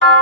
പിതാവിന്റെയും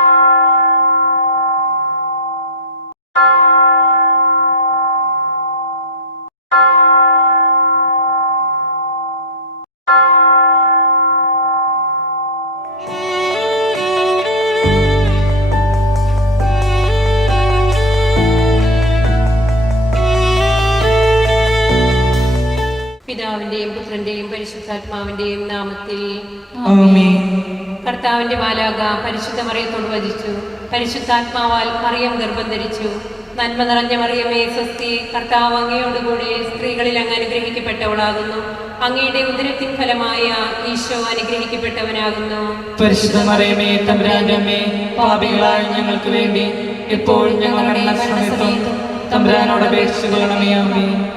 പുത്രന്റെയും പരിശുദ്ധാത്മാവിന്റെയും നാമത്തിൽ ആമേൻ. കർത്താവിന്റെ മാലാഖ പരിശുദ്ധ മറിയത്തോട് വചിച്ചു. പരിശുദ്ധാത്മാവാൽ മറിയം ഗർഭം ധരിച്ചു. നന്മ നിറഞ്ഞ മറിയമേ സ്വസ്തി, കർത്താവ് അങ്ങയോടുകൂടി സ്ത്രീകളിൽ അങ്ങ് അനുഗ്രഹിക്കപ്പെട്ടവളാകുന്നു. അങ്ങയുടെ ഉദരത്തിൻ ഫലമായ ഈശോ അനുഗ്രഹിക്കപ്പെട്ടവനാകുന്നു. പരിശുദ്ധ മറിയമേ തമ്പുരാന്റെ അമ്മേ, പാപികളായ ഞങ്ങൾക്ക് വേണ്ടി എപ്പോഴും ഞങ്ങളുടെ മരണസമയത്തും തമ്പുരാനോട് അപേക്ഷിച്ചുകൊള്ളണമേ. ആമേൻ.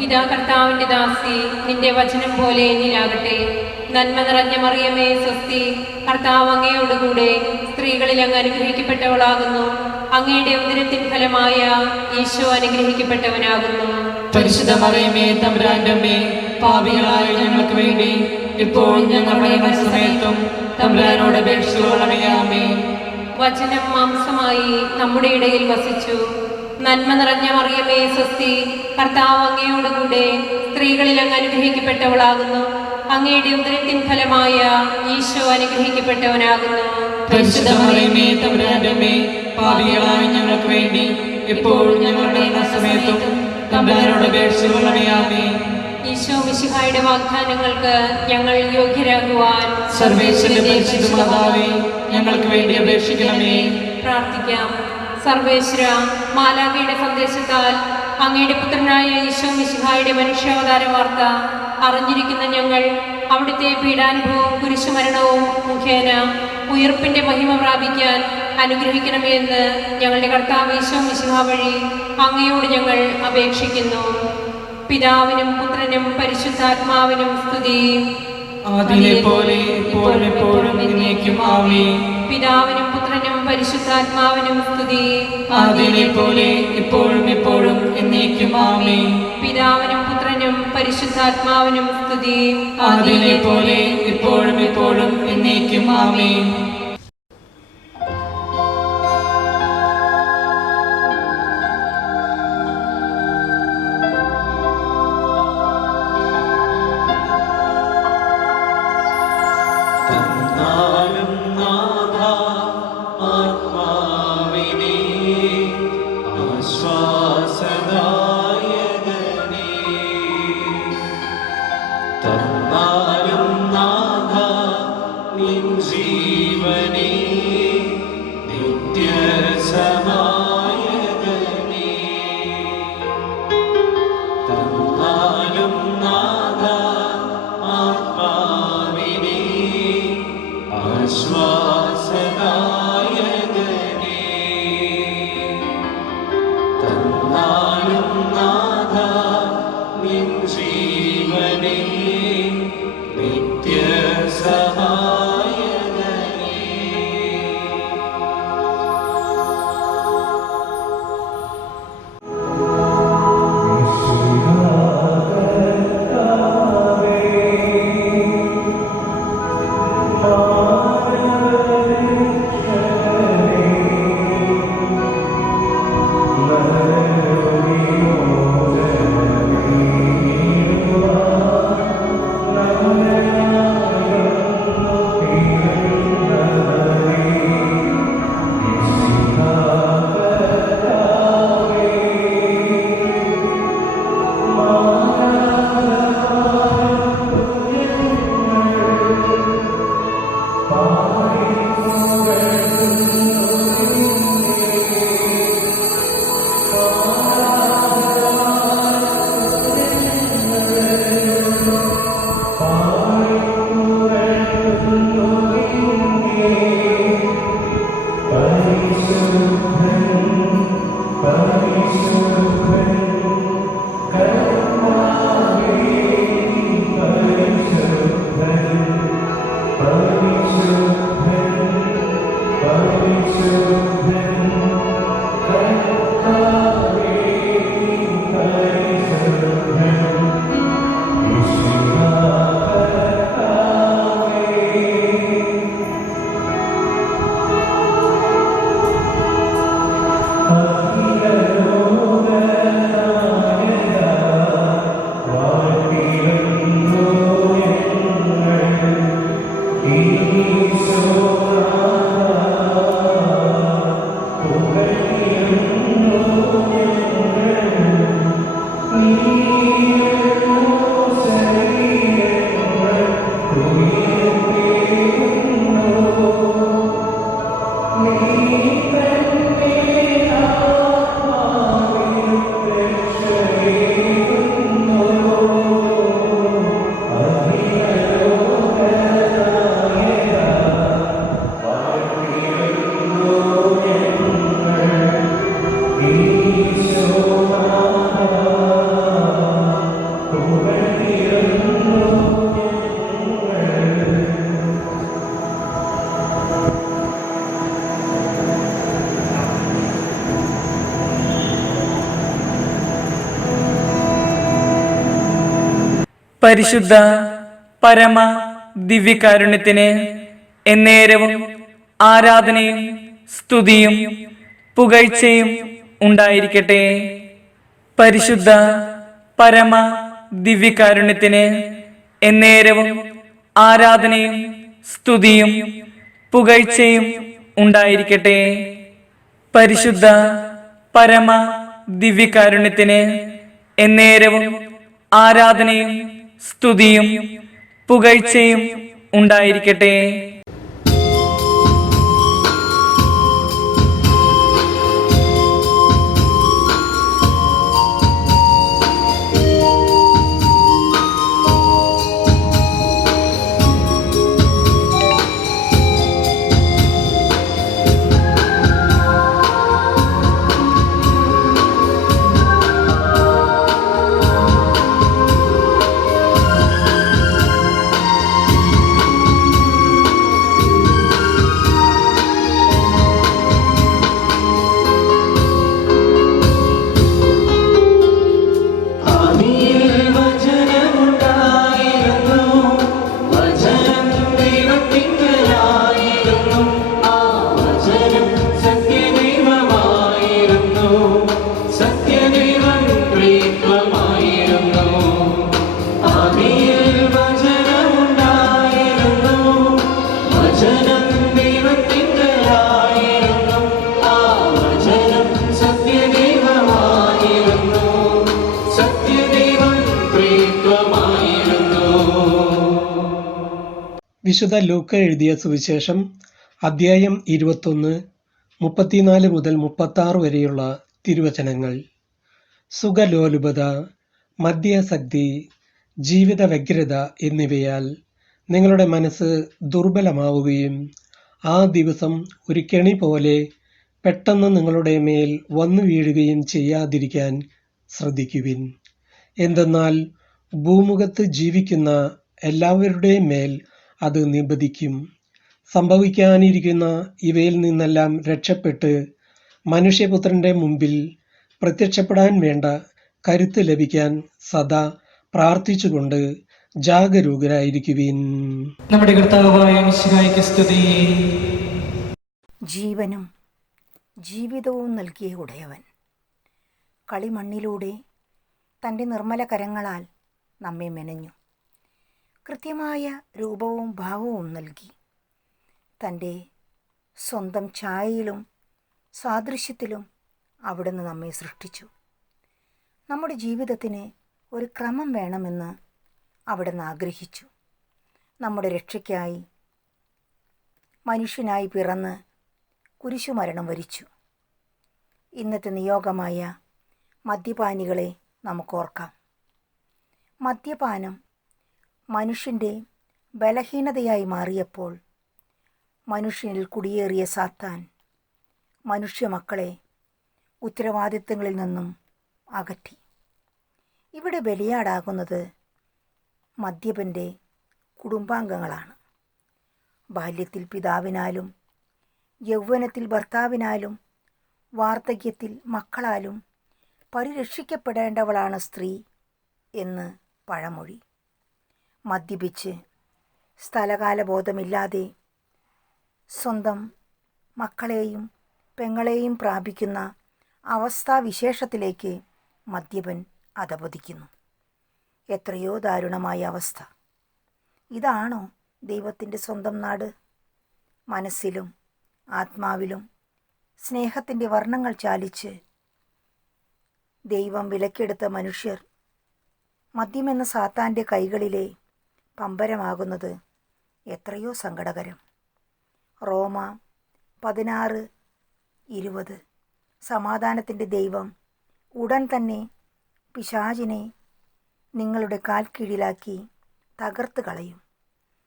ഇതാ കർത്താവിന്റെ ദാസി, നിന്റെ വചനം പോലെ എന്നിലാകട്ടെ. നന്മ നിറഞ്ഞ മറിയമേ സ്വസ്തി, കർത്താവ് അങ്ങയോടുകൂടെ സ്ത്രീകളിൽ അങ്ങ് അനുഗ്രഹിക്കപ്പെട്ടവളാകുന്നു. അങ്ങയുടെ ഉദരത്തിൻ ഫലമായ ഈശോ അനുഗ്രഹിക്കപ്പെട്ടവനാകുന്നു. പരിശുദ്ധ മറിയമേ തമ്പുരാന്റെ അമ്മേ, പാപികളായ ഞങ്ങൾക്ക് വേണ്ടി എപ്പോഴും ഞങ്ങളുടെ മരണസമയത്തും തമ്പുരാനോട് അപേക്ഷിച്ചുകൊള്ളണമേ. ആമേൻ. വചനം മാംസമായി നമ്മുടെ ഇടയിൽ വസിച്ചു. നന്മ നിറഞ്ഞ മറിയമേ സ്വസ്തി, കർത്താവ് അങ്ങയോടുകൂടെ സ്ത്രീകളിൽ അങ്ങ് അനുഗ്രഹിക്കപ്പെട്ടവളാകുന്നു. അങ്ങയുടെ ഉദരത്തിൻ ഫലമായ ഈശോ അനുഗ്രഹിക്കപ്പെട്ടവനാകുന്നു. പരിശുദ്ധ മറിയമേ തമ്പുരാന്റെ അമ്മേ, പാപികളായ ഞങ്ങൾക്ക് വേണ്ടി എപ്പോഴും ഞങ്ങളുടെ മരണസമയത്തും തമ്പുരാനോട് അപേക്ഷിച്ചുകൊള്ളണമേ. ആമേൻ. ഈശോ മിശിഹായുടെ വാഗ്ദാനങ്ങൾക്ക് ഞങ്ങൾ യോഗ്യരാകുവാൻ സർവേശ്വരന്റെ പരിശുദ്ധ മാതാവേ, ഞങ്ങൾക്ക് വേണ്ടി അപേക്ഷിക്കണമേ. പ്രാർത്ഥിക്കാം. സർവേശ്വര, മാലാഖയുടെ സന്ദേശത്താൽ അങ്ങയുടെ പുത്രനായ ഈശോ മിശിഹായുടെ മനുഷ്യാവതാര വാർത്ത അറിഞ്ഞിരിക്കുന്ന ഞങ്ങൾ അവിടുത്തെ പീഡാനുഭവവും കുരിശുമരണവും മുഖേന ഉയർപ്പിന്റെ മഹിമ പ്രാപിക്കാൻ അനുഗ്രഹിക്കണമേ എന്ന് ഞങ്ങളുടെ കർത്താവ് ഈശോ മിശിഹാ വഴി അങ്ങയോട് ഞങ്ങൾ അപേക്ഷിക്കുന്നു. പിതാവിനും പുത്രനും പരിശുദ്ധാത്മാവിനും സ്തുതി. ആദിയിലെ പോലെ ഇപ്പോഴും എപ്പോഴും എന്നേക്കും. ആമേൻ. പിതാവിനും പുത്രനും പരിശുദ്ധാത്മാവിനും സ്തുതി. ആദിയിലെ പോലെ ഇപ്പോഴും എപ്പോഴും എന്നേക്കും. ആമേൻ. പിതാവിനും പുത്രനും പരിശുദ്ധാത്മാവിനും സ്തുതി. ആദിയിലെ പോലെ ഇപ്പോഴും എപ്പോഴും എന്നേക്കും. ആമേൻ. തന്നാലും നാഥ നിൻ ജീവൻ പരിശുദ്ധ പരമ ദിവ്യകാരുണ്യത്തിന് എന്നേരവും ആരാധനയും സ്തുതിയും പുകഴ്ചയും ഉണ്ടായിരിക്കട്ടെ. പരിശുദ്ധ പരമ ദിവ്യകാരുണ്യത്തിന് എന്നേരവും ആരാധനയും സ്തുതിയും പുകഴ്ചയും ഉണ്ടായിരിക്കട്ടെ. പരിശുദ്ധ പരമ ദിവ്യകാരുണ്യത്തിന് എന്നേരവും ആരാധനയും സ്തുതിയും പുകഴ്ചയും ഉണ്ടായിരിക്കട്ടെ. വിശുദ്ധ ലൂക്ക എഴുതിയ സുവിശേഷം അദ്ധ്യായം 21, 34 മുതൽ 36 വരെയുള്ള തിരുവചനങ്ങൾ. സുഖലോലുപത, മദ്യാസക്തി, ജീവിത വ്യഗ്രത എന്നിവയാൽ നിങ്ങളുടെ മനസ്സ് ദുർബലമാവുകയും ആ ദിവസം ഒരു കെണി പോലെ പെട്ടെന്ന് നിങ്ങളുടെ മേൽ വന്നു വീഴുകയും ചെയ്യാതിരിക്കാൻ ശ്രദ്ധിക്കുവിൻ. എന്തെന്നാൽ ഭൂമുഖത്ത് ജീവിക്കുന്ന എല്ലാവരുടെയും മേൽ അത് നിബദിക്കും. സംഭവിക്കാനിരിക്കുന്ന ഇവയിൽ നിന്നെല്ലാം രക്ഷപ്പെട്ട് മനുഷ്യപുത്രന്റെ മുമ്പിൽ പ്രത്യക്ഷപ്പെടാൻ വേണ്ട കരുത്ത് ലഭിക്കാൻ സദാ പ്രാർത്ഥിച്ചുകൊണ്ട് ജാഗരൂകരായിരിക്കുവിൻ. നമ്മുടെ കർത്താവായ മിശിഹായ്ക്ക് സ്തുതി. ജീവനും ജീവിതവും നൽകിയ ഉടയവൻ കളിമണ്ണിലൂടെ തൻ്റെ നിർമ്മല കരങ്ങളാൽ നമ്മെ മെനഞ്ഞു. കൃത്യമായ രൂപവും ഭാവവും നൽകി തൻ്റെ സ്വന്തം ഛായയിലും സാദൃശ്യത്തിലും അവിടുന്ന് നമ്മെ സൃഷ്ടിച്ചു. നമ്മുടെ ജീവിതത്തിന് ഒരു ക്രമം വേണമെന്ന് അവിടുന്ന് ആഗ്രഹിച്ചു. നമ്മുടെ രക്ഷയ്ക്കായി മനുഷ്യനായി പിറന്ന് കുരിശുമരണം വരിച്ചു. ഇന്നത്തെ നിയോഗമായ മദ്യപാനികളെ നമുക്കോർക്കാം. മദ്യപാനം മനുഷ്യൻ്റെ ബലഹീനതയായി മാറിയപ്പോൾ മനുഷ്യനിൽ കുടിയേറിയ സാത്താൻ മനുഷ്യമക്കളെ ഉത്തരവാദിത്തങ്ങളിൽ നിന്നും അകറ്റി. ഇവിടെ ബലിയാടാകുന്നത് മദ്യപൻ്റെ കുടുംബാംഗങ്ങളാണ്. ബാല്യത്തിൽ പിതാവിനാലും യൗവനത്തിൽ ഭർത്താവിനാലും വാർദ്ധക്യത്തിൽ മക്കളാലും പരിരക്ഷിക്കപ്പെടേണ്ടവളാണ് സ്ത്രീ എന്ന് പഴമൊഴി. മദ്യപിച്ച് സ്ഥലകാലബോധമില്ലാതെ സ്വന്തം മക്കളെയും പെങ്ങളെയും പ്രാപിക്കുന്ന അവസ്ഥാവിശേഷത്തിലേക്ക് മദ്യപൻ അധപതിക്കുന്നു. എത്രയോ ദാരുണമായ അവസ്ഥ. ഇതാണോ ദൈവത്തിൻ്റെ സ്വന്തം നാട്? മനസ്സിലും ആത്മാവിലും സ്നേഹത്തിൻ്റെ വർണ്ണങ്ങൾ ചാലിച്ച് ദൈവം വിലക്കെടുത്ത മനുഷ്യർ മദ്യമെന്ന സാത്താൻ്റെ കൈകളിലെ പമ്പരമാകുന്നത് എത്രയോ സങ്കടകരം. റോമ 16:20 സമാധാനത്തിൻ്റെ ദൈവം ഉടൻ തന്നെ പിശാചിനെ നിങ്ങളുടെ കാൽ കീഴിലാക്കി തകർത്ത് കളയും.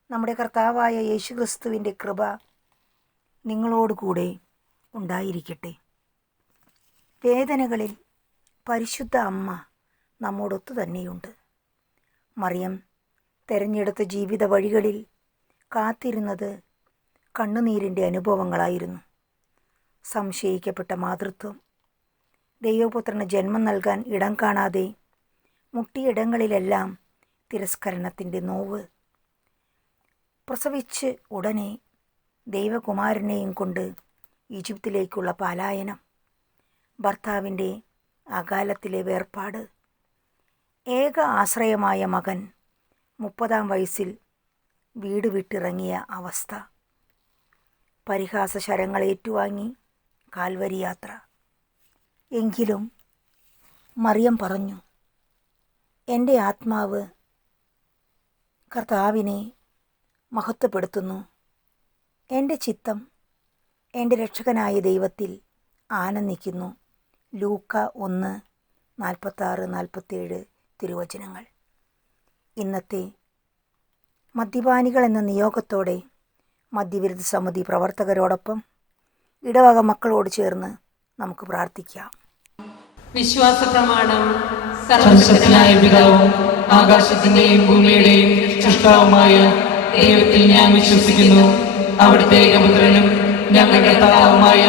നമ്മുടെ കർത്താവായ യേശുക്രിസ്തുവിൻ്റെ കൃപ നിങ്ങളോടുകൂടെ ഉണ്ടായിരിക്കട്ടെ. വേദനകളിൽ പരിശുദ്ധ അമ്മ നമ്മോടൊത്തു തന്നെയുണ്ട്. മറിയം തെരഞ്ഞെടുത്ത ജീവിത വഴികളിൽ കാത്തിരുന്നത് കണ്ണുനീരിൻ്റെ അനുഭവങ്ങളായിരുന്നു. സംശയിക്കപ്പെട്ട മാതൃത്വം, ദൈവപുത്രന് ജന്മം നൽകാൻ ഇടം കാണാതെ മുട്ടിയിടങ്ങളിലെല്ലാം തിരസ്കരണത്തിൻ്റെ നോവ്. പ്രസവിച്ച് ഉടനെ ദൈവകുമാരനെയും കൊണ്ട് ഈജിപ്തിലേക്കുള്ള പലായനം, ഭർത്താവിൻ്റെ അകാലത്തിലെ വേർപാട്, ഏക ആശ്രയമായ മകൻ 30-ാം വയസ്സിൽ വീട് വിട്ടിറങ്ങിയ അവസ്ഥ, പരിഹാസ ശരങ്ങൾ ഏറ്റുവാങ്ങി കാൽവരി യാത്ര. എങ്കിലും മറിയം പറഞ്ഞു, എൻ്റെ ആത്മാവ് കർത്താവിനെ മഹത്വപ്പെടുത്തുന്നു, എൻ്റെ ചിത്തം എൻ്റെ രക്ഷകനായ ദൈവത്തിൽ ആനന്ദിക്കുന്നു. ലൂക്ക 1:46-47 തിരുവചനങ്ങൾ. ഇന്നത്തെ മദ്യപാനികൾ എന്ന നിയോഗത്തോടെ മദ്യവിരുദ്ധ സമിതി പ്രവർത്തകരോടൊപ്പം ഇടവക മക്കളോട് ചേർന്ന് നമുക്ക് പ്രാർത്ഥിക്കാം. വിശ്വാസ പ്രമാണം. സർവശക്തനായ പിതാവും ആകാശത്തിന്റെയും ഭൂമിയുടെയും സൃഷ്ടാവുമായ ദൈവത്തിൽ ഞാൻ വിശ്വസിക്കുന്നു. അവിടുത്തെ ഏകപുത്രനും ഞങ്ങളുടെ കർത്താവുമായ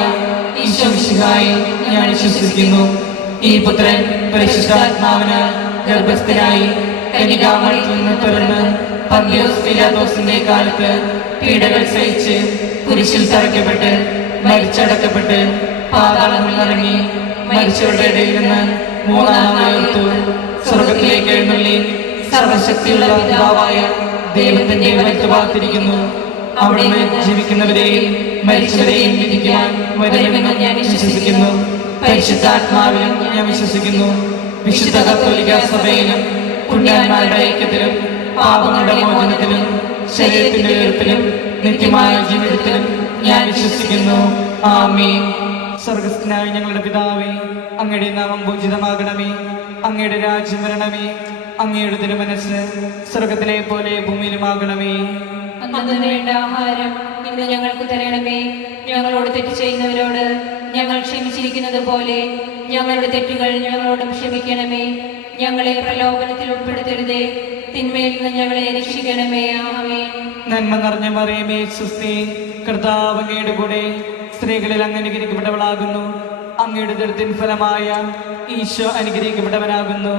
ഈശോ മിശിഹായിൽ ഞാൻ വിശ്വസിക്കുന്നു. ഈ പുത്രൻ പരിശുദ്ധാത്മാവിനാൽ ഗർഭസ്ഥനായി കന്യകാമറിയത്തിൽ നിന്ന് പിറന്ന് പന്തിയോസ് പീലാത്തോസിന്റെ കാലത്ത് പീഡകൾ സഹിച്ച് കുരിശിൽ തറയ്ക്കപ്പെട്ട് മരിച്ചടക്കപ്പെട്ട് പാതാളങ്ങളിൽ ഇറങ്ങി മരിച്ചവരുടെ ഇടയിൽ നിന്ന് 3-ാം നാൾ ഉയർത്തു. സ്വർഗത്തിലേക്ക് എഴുന്നള്ളി സർവശക്തിയുള്ള പിതാവായ ദൈവത്തിന്റെ വലത്തുഭാഗത്തിരിക്കുന്നു. അവിടുന്ന് ജീവിക്കുന്നവരെയും മരിച്ചവരെയും വിധിക്കാൻ വരുമെന്ന് ഞാൻ വിശ്വസിക്കുന്നു. പരിശുദ്ധാത്മാവിലും ഞാൻ വിശ്വസിക്കുന്നു. വിശുദ്ധ കത്തോലിക്ക സഭയിലും പുണ്യവാന്മാരുടെ ഐക്യത്തിലും പാപങ്ങളുടെ മോചനത്തിലും ശരീരത്തിന്റെ ഉയർപ്പിലും നിത്യമായ ജീവിതത്തിലും ഞാൻ വിശ്വസിക്കുന്നു. ആമേൻ. സ്വർഗസ്ഥനായ ഞങ്ങളുടെ പിതാവേ, അങ്ങയുടെ നാമം പൂജിതമാകണമേ. അങ്ങയുടെ രാജ്യം വരണമേ. അങ്ങയുടെ തിരുമനസ്സ് സ്വർഗത്തിലെ പോലെ ഭൂമിയിലുമാകണമേ. അന്നു വേണ്ട ആഹാരം ഇന്ന് ഞങ്ങൾക്ക് തരണമേ. ഞങ്ങളോട് തെറ്റ് ചെയ്യുന്നവരോട് ഞങ്ങൾ ക്ഷമിച്ചിരിക്കുന്നത് പോലെ ഞങ്ങളുടെ തെറ്റുകൾ ഞങ്ങളോടും ക്ഷമിക്കണമേ. ഞങ്ങളെ പ്രലോഭനത്തിൽ ഉൾപ്പെടുത്തരുതേ, തിന്മയിൽ നിന്ന് ഞങ്ങളെ രക്ഷിക്കണമേ. ആമേൻ. നന്മ നിറഞ്ഞ മറിയമേ, സ്വസ്തി. കർത്താവ് അങ്ങയുടെ കൂടെ സ്ത്രീകളിൽ അങ്ങ് അനുഗ്രഹിക്കപ്പെട്ടവളാകുന്നു. അങ്ങയുടെ ദുരിതത്തിൻ ഫലമായ ഈശോ അനുഗ്രഹിക്കപ്പെട്ടവനാകുന്നു.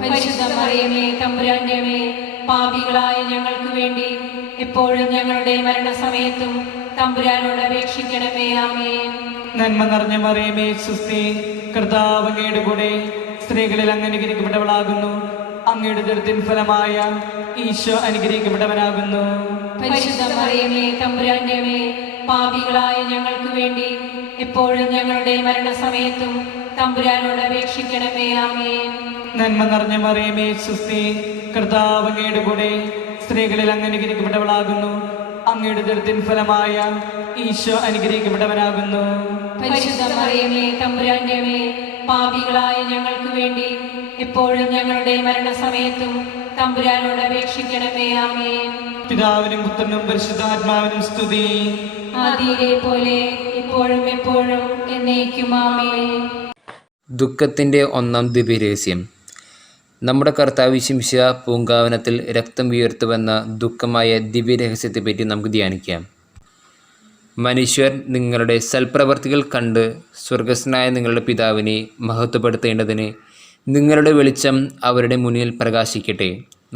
പരിശുദ്ധ മറിയമേ, തമ്പുരാന്റെ അമ്മേ, പാപികളായ ഞങ്ങൾക്ക് വേണ്ടി എപ്പോഴും ഞങ്ങളുടെ മരണസമയത്തും തമ്പുരാനോട് അപേക്ഷിക്കണമേ. ആമേൻ. നന്മ നിറഞ്ഞ മറിയമേ, സ്വസ്തി. കർത്താവ് അങ്ങയുടെ കൂടെ സ്ത്രീകളിൽ അങ്ങ് അനുഗ്രഹിക്കപ്പെട്ടവളാകുന്നു. അങ്ങയുടെ ദുരിതത്തിൻ ഫലമായ ഈശോ അനുഗ്രഹിക്കപ്പെട്ടവനാകുന്നു. പരിശുദ്ധ മറിയമേ, തമ്പുരാന്റെ അമ്മേ, പാപികളായ ഞങ്ങൾക്ക് വേണ്ടി എപ്പോഴും ഞങ്ങളുടെ മരണസമയത്തും തമ്പുരാനോട് അപേക്ഷിക്കണമേ. ആമേൻ. നന്മ നിറഞ്ഞ മറിയമേ, സ്വസ്തി. കർത്താവ് അങ്ങയുടെ കൂടെ സ്ത്രീകളിൽ അങ്ങ് അനുഗ്രഹിക്കപ്പെട്ടവളാകുന്നു. അങ്ങയുടെ ദുരിതത്തിൻ ഫലമായ ഈശോ അനുഗ്രഹിക്കപ്പെട്ടവനാകുന്നു. പരിശുദ്ധ മറിയമേ, തമ്പുരാന്റെ അമ്മേ, പാപികളായ ഞങ്ങൾക്ക് വേണ്ടി എപ്പോഴും ഞങ്ങളുടെ മരണസമയത്തും തമ്പുരാനോട് അപേക്ഷിക്കണമേ. ആമേൻ. പിതാവിനും പുത്രനും പരിശുദ്ധാത്മാവിനും സ്തുതി. ആദിയിലെ പോലെ ഇപ്പോഴും എപ്പോഴും എന്നേക്കും. ആമേൻ. ദുഃഖത്തിൻ്റെ 1-ാം ദിവ്യരഹസ്യം. നമ്മുടെ കർത്താവ് യേശുമിശിഹാ പൂങ്കാവനത്തിൽ രക്തം വീർത്തുവെന്ന ദുഃഖമായ ദിവ്യരഹസ്യത്തെപ്പറ്റി നമുക്ക് ധ്യാനിക്കാം. മനുഷ്യർ നിങ്ങളുടെ സൽപ്രവർത്തികൾ കണ്ട് സ്വർഗസ്ഥനായ നിങ്ങളുടെ പിതാവിനെ മഹത്വപ്പെടുത്തേണ്ടതിന് നിങ്ങളുടെ വെളിച്ചം അവരുടെ മുന്നിൽ പ്രകാശിക്കട്ടെ.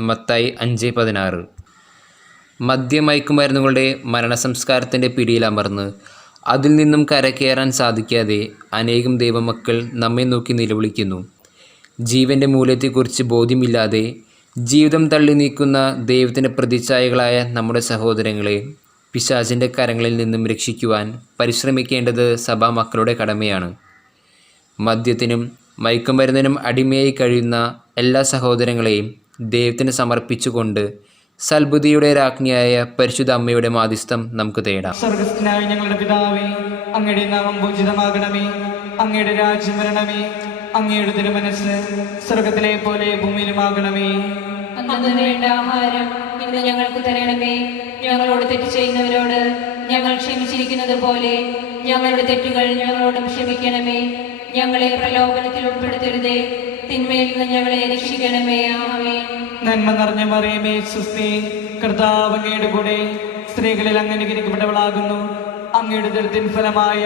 മത്തായി 5:16. മദ്യമയക്കുമരുന്നുകളുടെ മരണസംസ്കാരത്തിൻ്റെ പിടിയിലമർന്ന് അതിൽ നിന്നും കരകയറാൻ സാധിക്കാതെ അനേകം ദൈവമക്കൾ നമ്മെ നോക്കി നിലവിളിക്കുന്നു. ജീവൻ്റെ മൂല്യത്തെക്കുറിച്ച് ബോധ്യമില്ലാതെ ജീവിതം തള്ളി നീക്കുന്ന ദൈവത്തിൻ്റെ പ്രതിച്ഛായകളായ നമ്മുടെ സഹോദരങ്ങളെ പിശാചിൻ്റെ കരങ്ങളിൽ നിന്നും രക്ഷിക്കുവാൻ പരിശ്രമിക്കേണ്ടത് സഭാമക്കളുടെ കടമയാണ്. മദ്യത്തിനും മയക്കുമരുന്നിനും അടിമയായി കഴിയുന്ന എല്ലാ സഹോദരങ്ങളെയും ദൈവത്തിന് സമർപ്പിച്ചുകൊണ്ട് സൽബുദ്ധിയുടെ രാജ്ഞിയായ പരിശുദ്ധ അമ്മയുടെ മാധ്യസ്ഥം നമുക്ക് തേടാം. സ്വർഗസ്ഥനായ ഞങ്ങളുടെ പിതാവേ, അങ്ങയുടെ നാമം പൂജിതമാകണമേ. അങ്ങയുടെ രാജ്യം വരണമേ. അങ്ങയുടെ തിരുമനസ്സ് സ്വർഗത്തിലെ പോലെ ഭൂമിയിലുമാകണമേ. അന്നു വേണ്ട ആഹാരം ഇന്ന് ഞങ്ങൾക്ക് തരണമേ. ഞങ്ങളോട് തെറ്റ് ചെയ്യുന്നവരോട് ഞങ്ങൾ ക്ഷമിച്ചിരിക്കുന്നത് പോലെ ഞങ്ങളുടെ തെറ്റുകൾ ഞങ്ങളോടും ക്ഷമിക്കണമേ. ഞങ്ങളെ പ്രലോഭനത്തിൽ ഉൾപ്പെടുത്തരുതേ, തിന്മയിൽ നിന്ന് ഞങ്ങളെ രക്ഷിക്കണമേ. ആമേൻ. നന്മ നിറഞ്ഞ മറിയമേ, സ്വസ്തി. കർത്താവ് അങ്ങയുടെ കൂടെ സ്ത്രീകളിൽ അങ്ങ് അനുഗ്രഹിക്കപ്പെട്ടവളാകുന്നു. അങ്ങയുടെ ദുരിതത്തിൻ ഫലമായ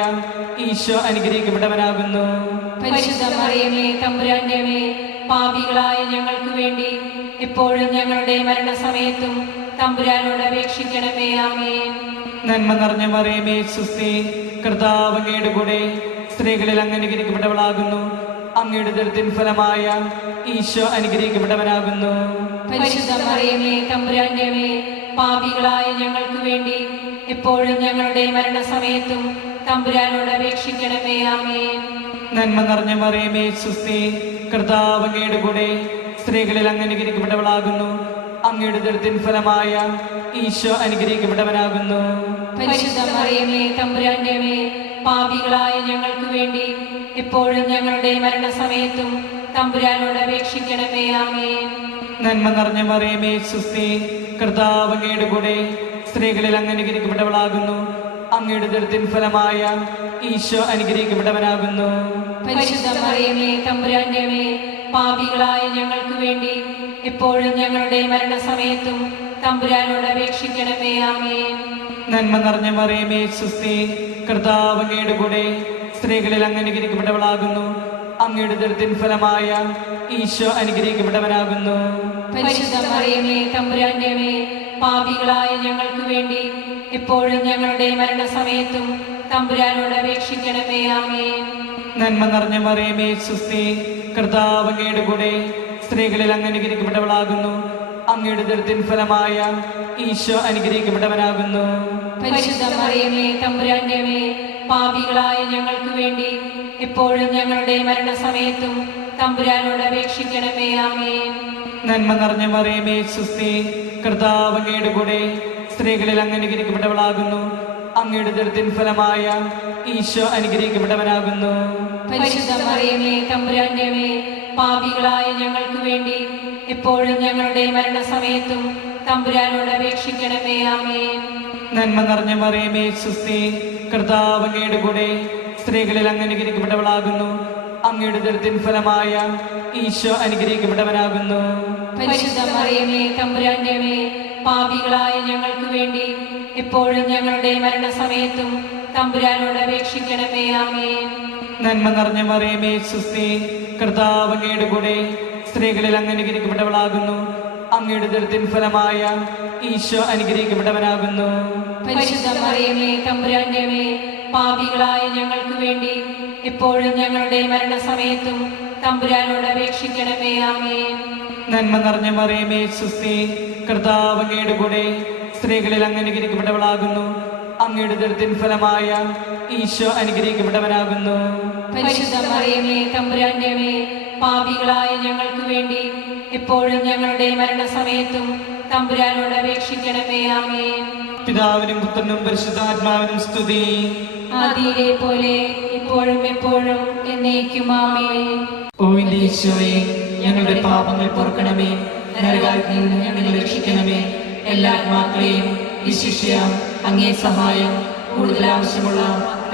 ഈശോ അനുഗ്രഹിക്കപ്പെട്ടവനാകുന്നു. പരിശുദ്ധ മറിയമേ, തമ്പുരാന്റെ അമ്മേ, പാപികളായ ഞങ്ങൾക്ക് വേണ്ടി എപ്പോഴും ഞങ്ങളുടെ മരണസമയത്തും തമ്പുരാനോട് അപേക്ഷിക്കണമേ. ആമേൻ. നന്മ നിറഞ്ഞ മറിയമേ സുസ്തി, കർത്താവ് അങ്ങയുടെ കൂടെ സ്ത്രീകളിൽ അങ്ങ് അനുഗ്രഹിക്കപ്പെട്ടവളാകുന്നു. അങ്ങയുടെ ഉദരത്തിൻ ഫലമായ ഈശോ അനുഗ്രഹിക്കപ്പെട്ടവനാകുന്നു. പരിശുദ്ധ മറിയമേ തമ്പുരാന്റെ അമ്മേ, പാപികളായ ഞങ്ങൾക്ക് വേണ്ടി എപ്പോഴും ഞങ്ങളുടെ മരണസമയത്തും തമ്പുരാനോട് അപേക്ഷിക്കണമേ. ആമേൻ. നന്മ നിറഞ്ഞ മറിയമേ സുസ്തി, കർത്താവ് അങ്ങയുടെ കൂടെ സ്ത്രീകളിൽ അങ്ങ് അനുഗ്രഹിക്കപ്പെട്ടവളാകുന്നു. അങ്ങയുടെ ഉദരത്തിൻ ഫലമായ ഈശോ അനുഗ്രഹിക്കപ്പെട്ടവനാകുന്നു. പരിശുദ്ധ മറിയമേ തമ്പുരാന്റെ അമ്മേ, പാപികളായ ഞങ്ങൾക്ക് വേണ്ടി എപ്പോഴും ഞങ്ങളുടെ മരണസമയത്തും തമ്പുരാനോട് അപേക്ഷിക്കണമേ. ആമേൻ. നന്മ നിറഞ്ഞ മറിയമേ സുസ്തി, കർത്താവ് അങ്ങയുടെ കൂടെ സ്ത്രീകളിൽ അങ്ങ് അനുഗ്രഹിക്കപ്പെട്ടവളാകുന്നു. അങ്ങയുടെ ഉദരത്തിൻ ഫലമായ ഈശോ അനുഗ്രഹിക്കപ്പെട്ടവനാകുന്നു. പരിശുദ്ധ മറിയമേ തമ്പുരാന്റെ അമ്മേ, പാപികളായ ഞങ്ങൾക്ക് വേണ്ടി എപ്പോഴും ഞങ്ങളുടെ മരണസമയത്തും തമ്പുരാനോട് അപേക്ഷിക്കണമേ. ആമേൻ. നന്മ നിറഞ്ഞ മറിയമേ സുസ്തി, കർത്താവ് അങ്ങയുടെ കൂടെ സ്ത്രീകളിൽ അങ്ങ് അനുഗ്രഹിക്കപ്പെട്ടവളാകുന്നു. അങ്ങയുടെ ഉദരത്തിൻ ഫലമായ ഈശോ അനുഗ്രഹിക്കപ്പെട്ടവനാകുന്നു. പരിശുദ്ധ മറിയമേ തമ്പുരാന്റെ അമ്മേ, പാപികളായ ഞങ്ങൾക്ക് വേണ്ടി എപ്പോഴും ഞങ്ങളുടെ മരണസമയത്തും തമ്പുരാനോട് അപേക്ഷിക്കണമേ. ആമേൻ. നന്മ നിറഞ്ഞ മറിയമേ സുസ്തി, കർത്താവ് അങ്ങയുടെ കൂടെ സ്ത്രീകളിൽ അങ്ങ് അനുഗ്രഹിക്കപ്പെട്ടവളാകുന്നു. അങ്ങയുടെ ഉദരത്തിൻ ഫലമായ ഈശോ അനുഗ്രഹിക്കപ്പെട്ടവനാകുന്നു. പരിശുദ്ധ മറിയമേ തമ്പുരാന്റെ അമ്മേ, പാപികളായ ഞങ്ങൾക്ക് വേണ്ടി എപ്പോഴും ഞങ്ങളുടെ മരണസമയത്തും തമ്പുരാനോട് അപേക്ഷിക്കണമേ. ആമേൻ. നന്മ നിറഞ്ഞ മറിയമേ സുസ്തി, കർത്താവ് അങ്ങയുടെ കൂടെ സ്ത്രീകളിൽ അങ്ങ് അനുഗ്രഹിക്കപ്പെട്ടവളാകുന്നു. അങ്ങയുടെ ഉദരത്തിൻ ഫലമായ ഈശോ അനുഗ്രഹിക്കപ്പെട്ടവനാകുന്നു. പരിശുദ്ധ മറിയമേ തമ്പുരാന്റെ അമ്മേ, പാപികളായ ഞങ്ങൾക്ക് വേണ്ടി എപ്പോഴും ഞങ്ങളുടെ മരണസമയത്തും തമ്പുരാനോട് അപേക്ഷിക്കണമേ. ആമേൻ. നന്മ നിറഞ്ഞ മറിയമേ സുസ്തി, കർത്താവ് അങ്ങയുടെ കൂടെ സ്ത്രീകളിൽ അങ്ങ് അനുഗ്രഹിക്കപ്പെട്ടവളാകുന്നു. അങ്ങയുടെ ഉദരത്തിൻ ഫലമായ ഈശോ അനുഗ്രഹിക്കപ്പെട്ടവനാകുന്നു. പരിശുദ്ധ മറിയമേ തമ്പുരാന്റെ അമ്മേ, പാപികളായ ഞങ്ങൾക്ക് വേണ്ടി എപ്പോഴും ഞങ്ങളുടെ മരണസമയത്തും തമ്പുരാനോട് അപേക്ഷിക്കണമേ. ആമേൻ. നന്മ നിറഞ്ഞ മറിയമേ സുസ്തി, കർത്താവ് അങ്ങയുടെ കൂടെ സ്ത്രീകളിൽ അങ്ങ് അനുഗ്രഹിക്കപ്പെട്ടവളാകുന്നു. അങ്ങയുടെ ഉദരത്തിൻ ഫലമായ ഈശോ അനുഗ്രഹിക്കപ്പെട്ടവനാകുന്നു. പരിശുദ്ധ മറിയമേ തമ്പുരാന്റെ അമ്മേ, പാപികളായ ഞങ്ങൾക്ക് വേണ്ടി എപ്പോഴും ഞങ്ങളുടെ മരണസമയത്തും തമ്പുരാനോട് അപേക്ഷിക്കണമേ. ആമേൻ. നന്മ നിറഞ്ഞ മറിയമേ സുസ്തി, കർത്താവ് അങ്ങയുടെ കൂടെ സ്ത്രീകളിൽ അങ്ങ് അനുഗ്രഹിക്കപ്പെട്ടവളാകുന്നു. അങ്ങയുടെ ഉദരത്തിൻ ഫലമായ ഈശോ അനുഗ്രഹിക്കപ്പെട്ടവനാകുന്നു. പരിശുദ്ധ മറിയമേ തമ്പുരാന്റെ അമ്മേ, പാപികളായ ഞങ്ങൾക്ക് വേണ്ടി എപ്പോഴും ഞങ്ങളുടെ മരണസമയത്തും തമ്പുരാനോട് അപേക്ഷിക്കണമേ. ആമേൻ. പിതാവിനും പുത്രനും പരിശുദ്ധാത്മാവിനും സ്തുതി. ആദിയിലെ പോലെ ഇപ്പോഴും എപ്പോഴും എന്നേക്കും. ആമേൻ. ഓ എന്റെ ഈശോയെ, ഞങ്ങളുടെ പാപങ്ങൾ പൊറുക്കണമേ. നരകാഗ്നിയിൽ നിന്ന് ഞങ്ങളെ രക്ഷിക്കണമേ. എല്ലാ ആത്മാക്കളെയും വിശിഷ്യ അങ്ങേ സഹായം കൂടുതൽ ആവശ്യമുള്ള